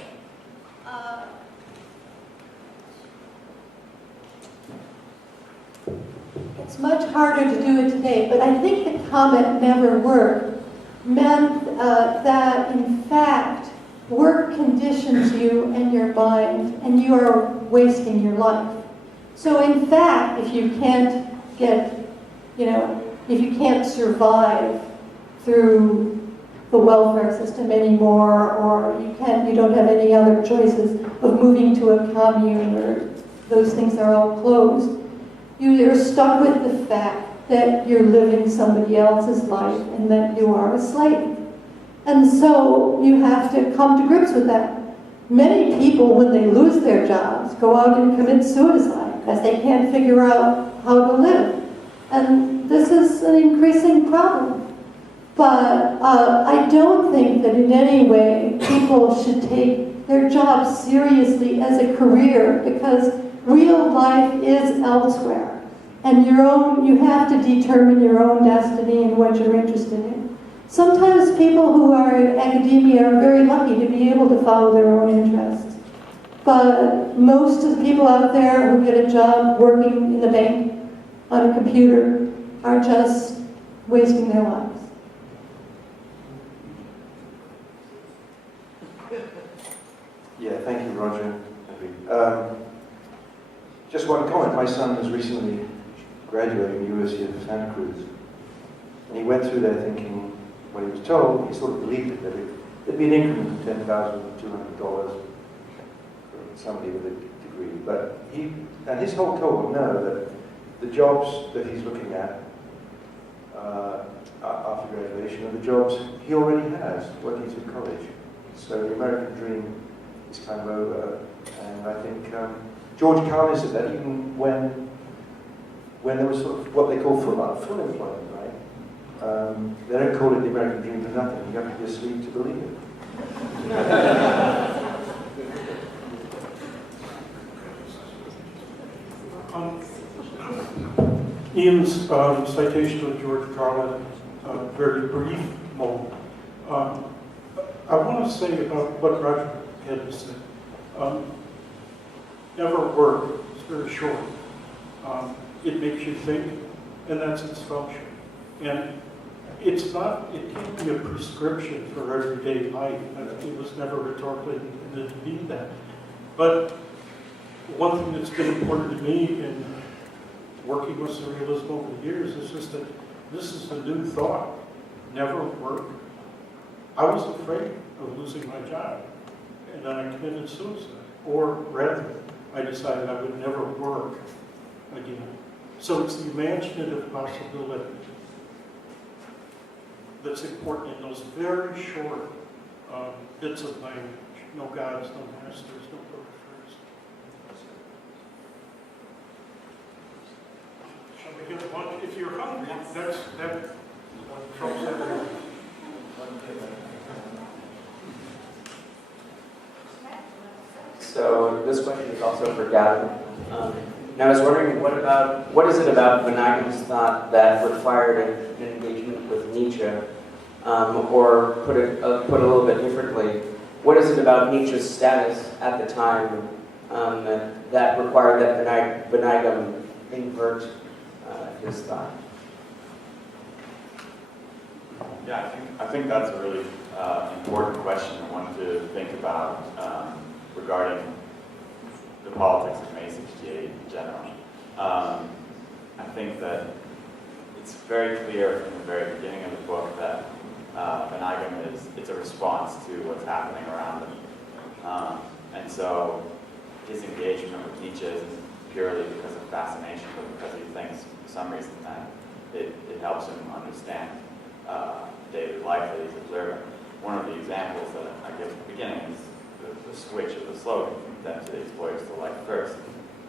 It's much harder to do it today, but I think the comment "never work" meant that, in fact, work conditions you and your mind, and you are wasting your life. So, in fact, if you can't if you can't survive through the welfare system anymore, or you don't have any other choices of moving to a commune, or those things are all closed, you're stuck with the fact that you're living somebody else's life and that you are a slave. And so you have to come to grips with that. Many people, when they lose their jobs, go out and commit suicide because they can't figure out how to live. And this is an increasing problem. But I don't think that in any way people should take their jobs seriously as a career, because real life is elsewhere. And you have to determine your own destiny and what you're interested in. Sometimes people who are in academia are very lucky to be able to follow their own interests. But most of the people out there who get a job working in the bank on a computer are just wasting their lives. Yeah, thank you, Roger. Just one comment. My son has recently graduated from the University of Santa Cruz. And he went through there thinking what he was told. He sort of believed it, that it'd be an increment of $10,200 for somebody with a degree. But his whole cohort will know that the jobs that he's looking at after graduation are the jobs he already has working through college. So the American dream is kind of over. And I think George Carlin said that even when there was sort of what they call full employment, right? They don't call it the American dream for nothing. You have to be asleep to believe it. Ian's citation of George Carlin, very brief moment. I want to say about what Roger had said. Never work. It's very short. It makes you think, and that's its function. And it can't be a prescription for everyday life. It was never rhetorically intended to be that. But one thing that's been important to me in working with Surrealism over the years is just that this is the new thought. Never work. I was afraid of losing my job, and then I committed suicide. Or rather, I decided I would never work again. So it's the imaginative possibility that's important in those very short bits of language. No gods, no masters, no peripheries. Shall we get one? If you're hungry, that trumps everything. So this question is also for Gavin. And I was wondering, what is it about Venagam's thought that required an engagement with Nietzsche, or put a little bit differently, what is it about Nietzsche's status at the time that required that Venagam invert his thought? Yeah, I think that's a really important question, and one to think about regarding the politics of May 68 in general. I think that it's very clear from the very beginning of the book that Benigam it's a response to what's happening around him. And so his engagement with Nietzsche isn't purely because of fascination, but because he thinks for some reason that it helps him understand daily life that he's observing. One of the examples that I give at the beginning is the switch of the slogan from them to the exploiters to life first.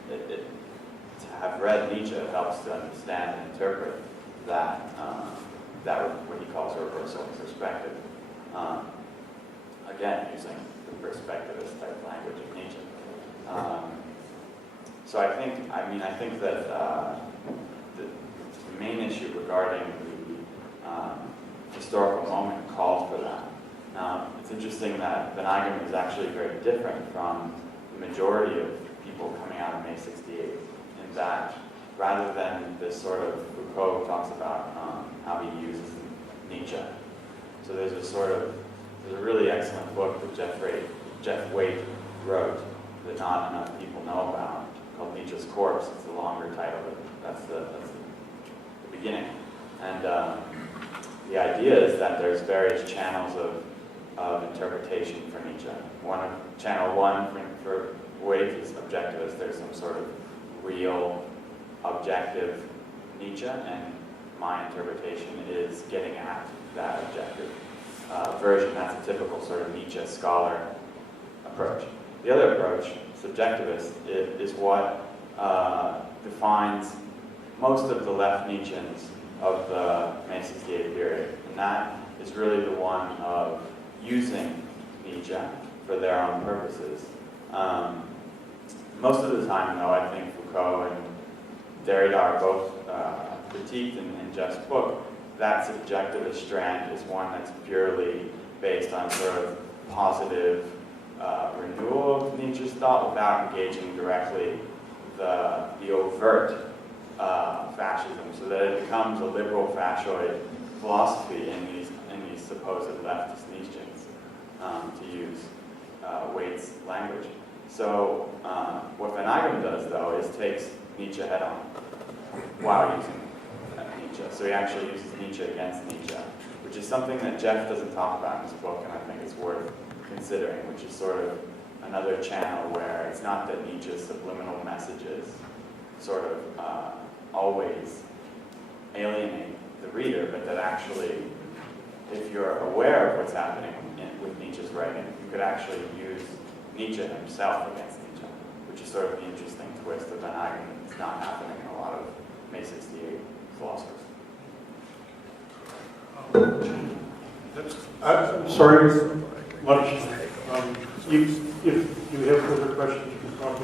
To have read Nietzsche helps to understand and interpret that what he calls a reversal of perspective. Again, using the perspectivist type language of Nietzsche. So I think that the main issue regarding the historical moment calls for that. Now, it's interesting that Benigam is actually very different from the majority of people coming out of May 68, in that rather than this sort of, Foucault talks about how he uses Nietzsche. So there's a really excellent book that Jeff Waite wrote that not enough people know about, called Nietzsche's Corpse. It's a longer title, but that's the beginning. And the idea is that there's various channels of interpretation for Nietzsche. Channel one for Waite is objectivist. There's some sort of real, objective Nietzsche, and my interpretation is getting at that objective version. That's a typical sort of Nietzsche scholar approach. The other approach, subjectivist, is what defines most of the left Nietzscheans of the May 68 period, and that is really the one of using Nietzsche for their own purposes. Most of the time, though, I think Foucault and Derrida are both critiqued in Jeff's book. That subjectivist strand is one that's purely based on sort of positive renewal of Nietzsche's thought without engaging directly the overt fascism, so that it becomes a liberal fascioid philosophy in these supposed leftist Nietzscheans, to use Waite's language. So what Benigam does, though, is takes Nietzsche head on while using Nietzsche. So he actually uses Nietzsche against Nietzsche, which is something that Jeff doesn't talk about in his book, and I think it's worth considering, which is sort of another channel where it's not that Nietzsche's subliminal messages sort of always alienate the reader, but that actually, if you're aware of what's happening with Nietzsche's writing, you could actually use Nietzsche himself against Nietzsche, which is sort of the interesting twist of Benigam that's not happening in a lot of May 68 philosophers. I'm sorry much. If you have further questions, you can talk.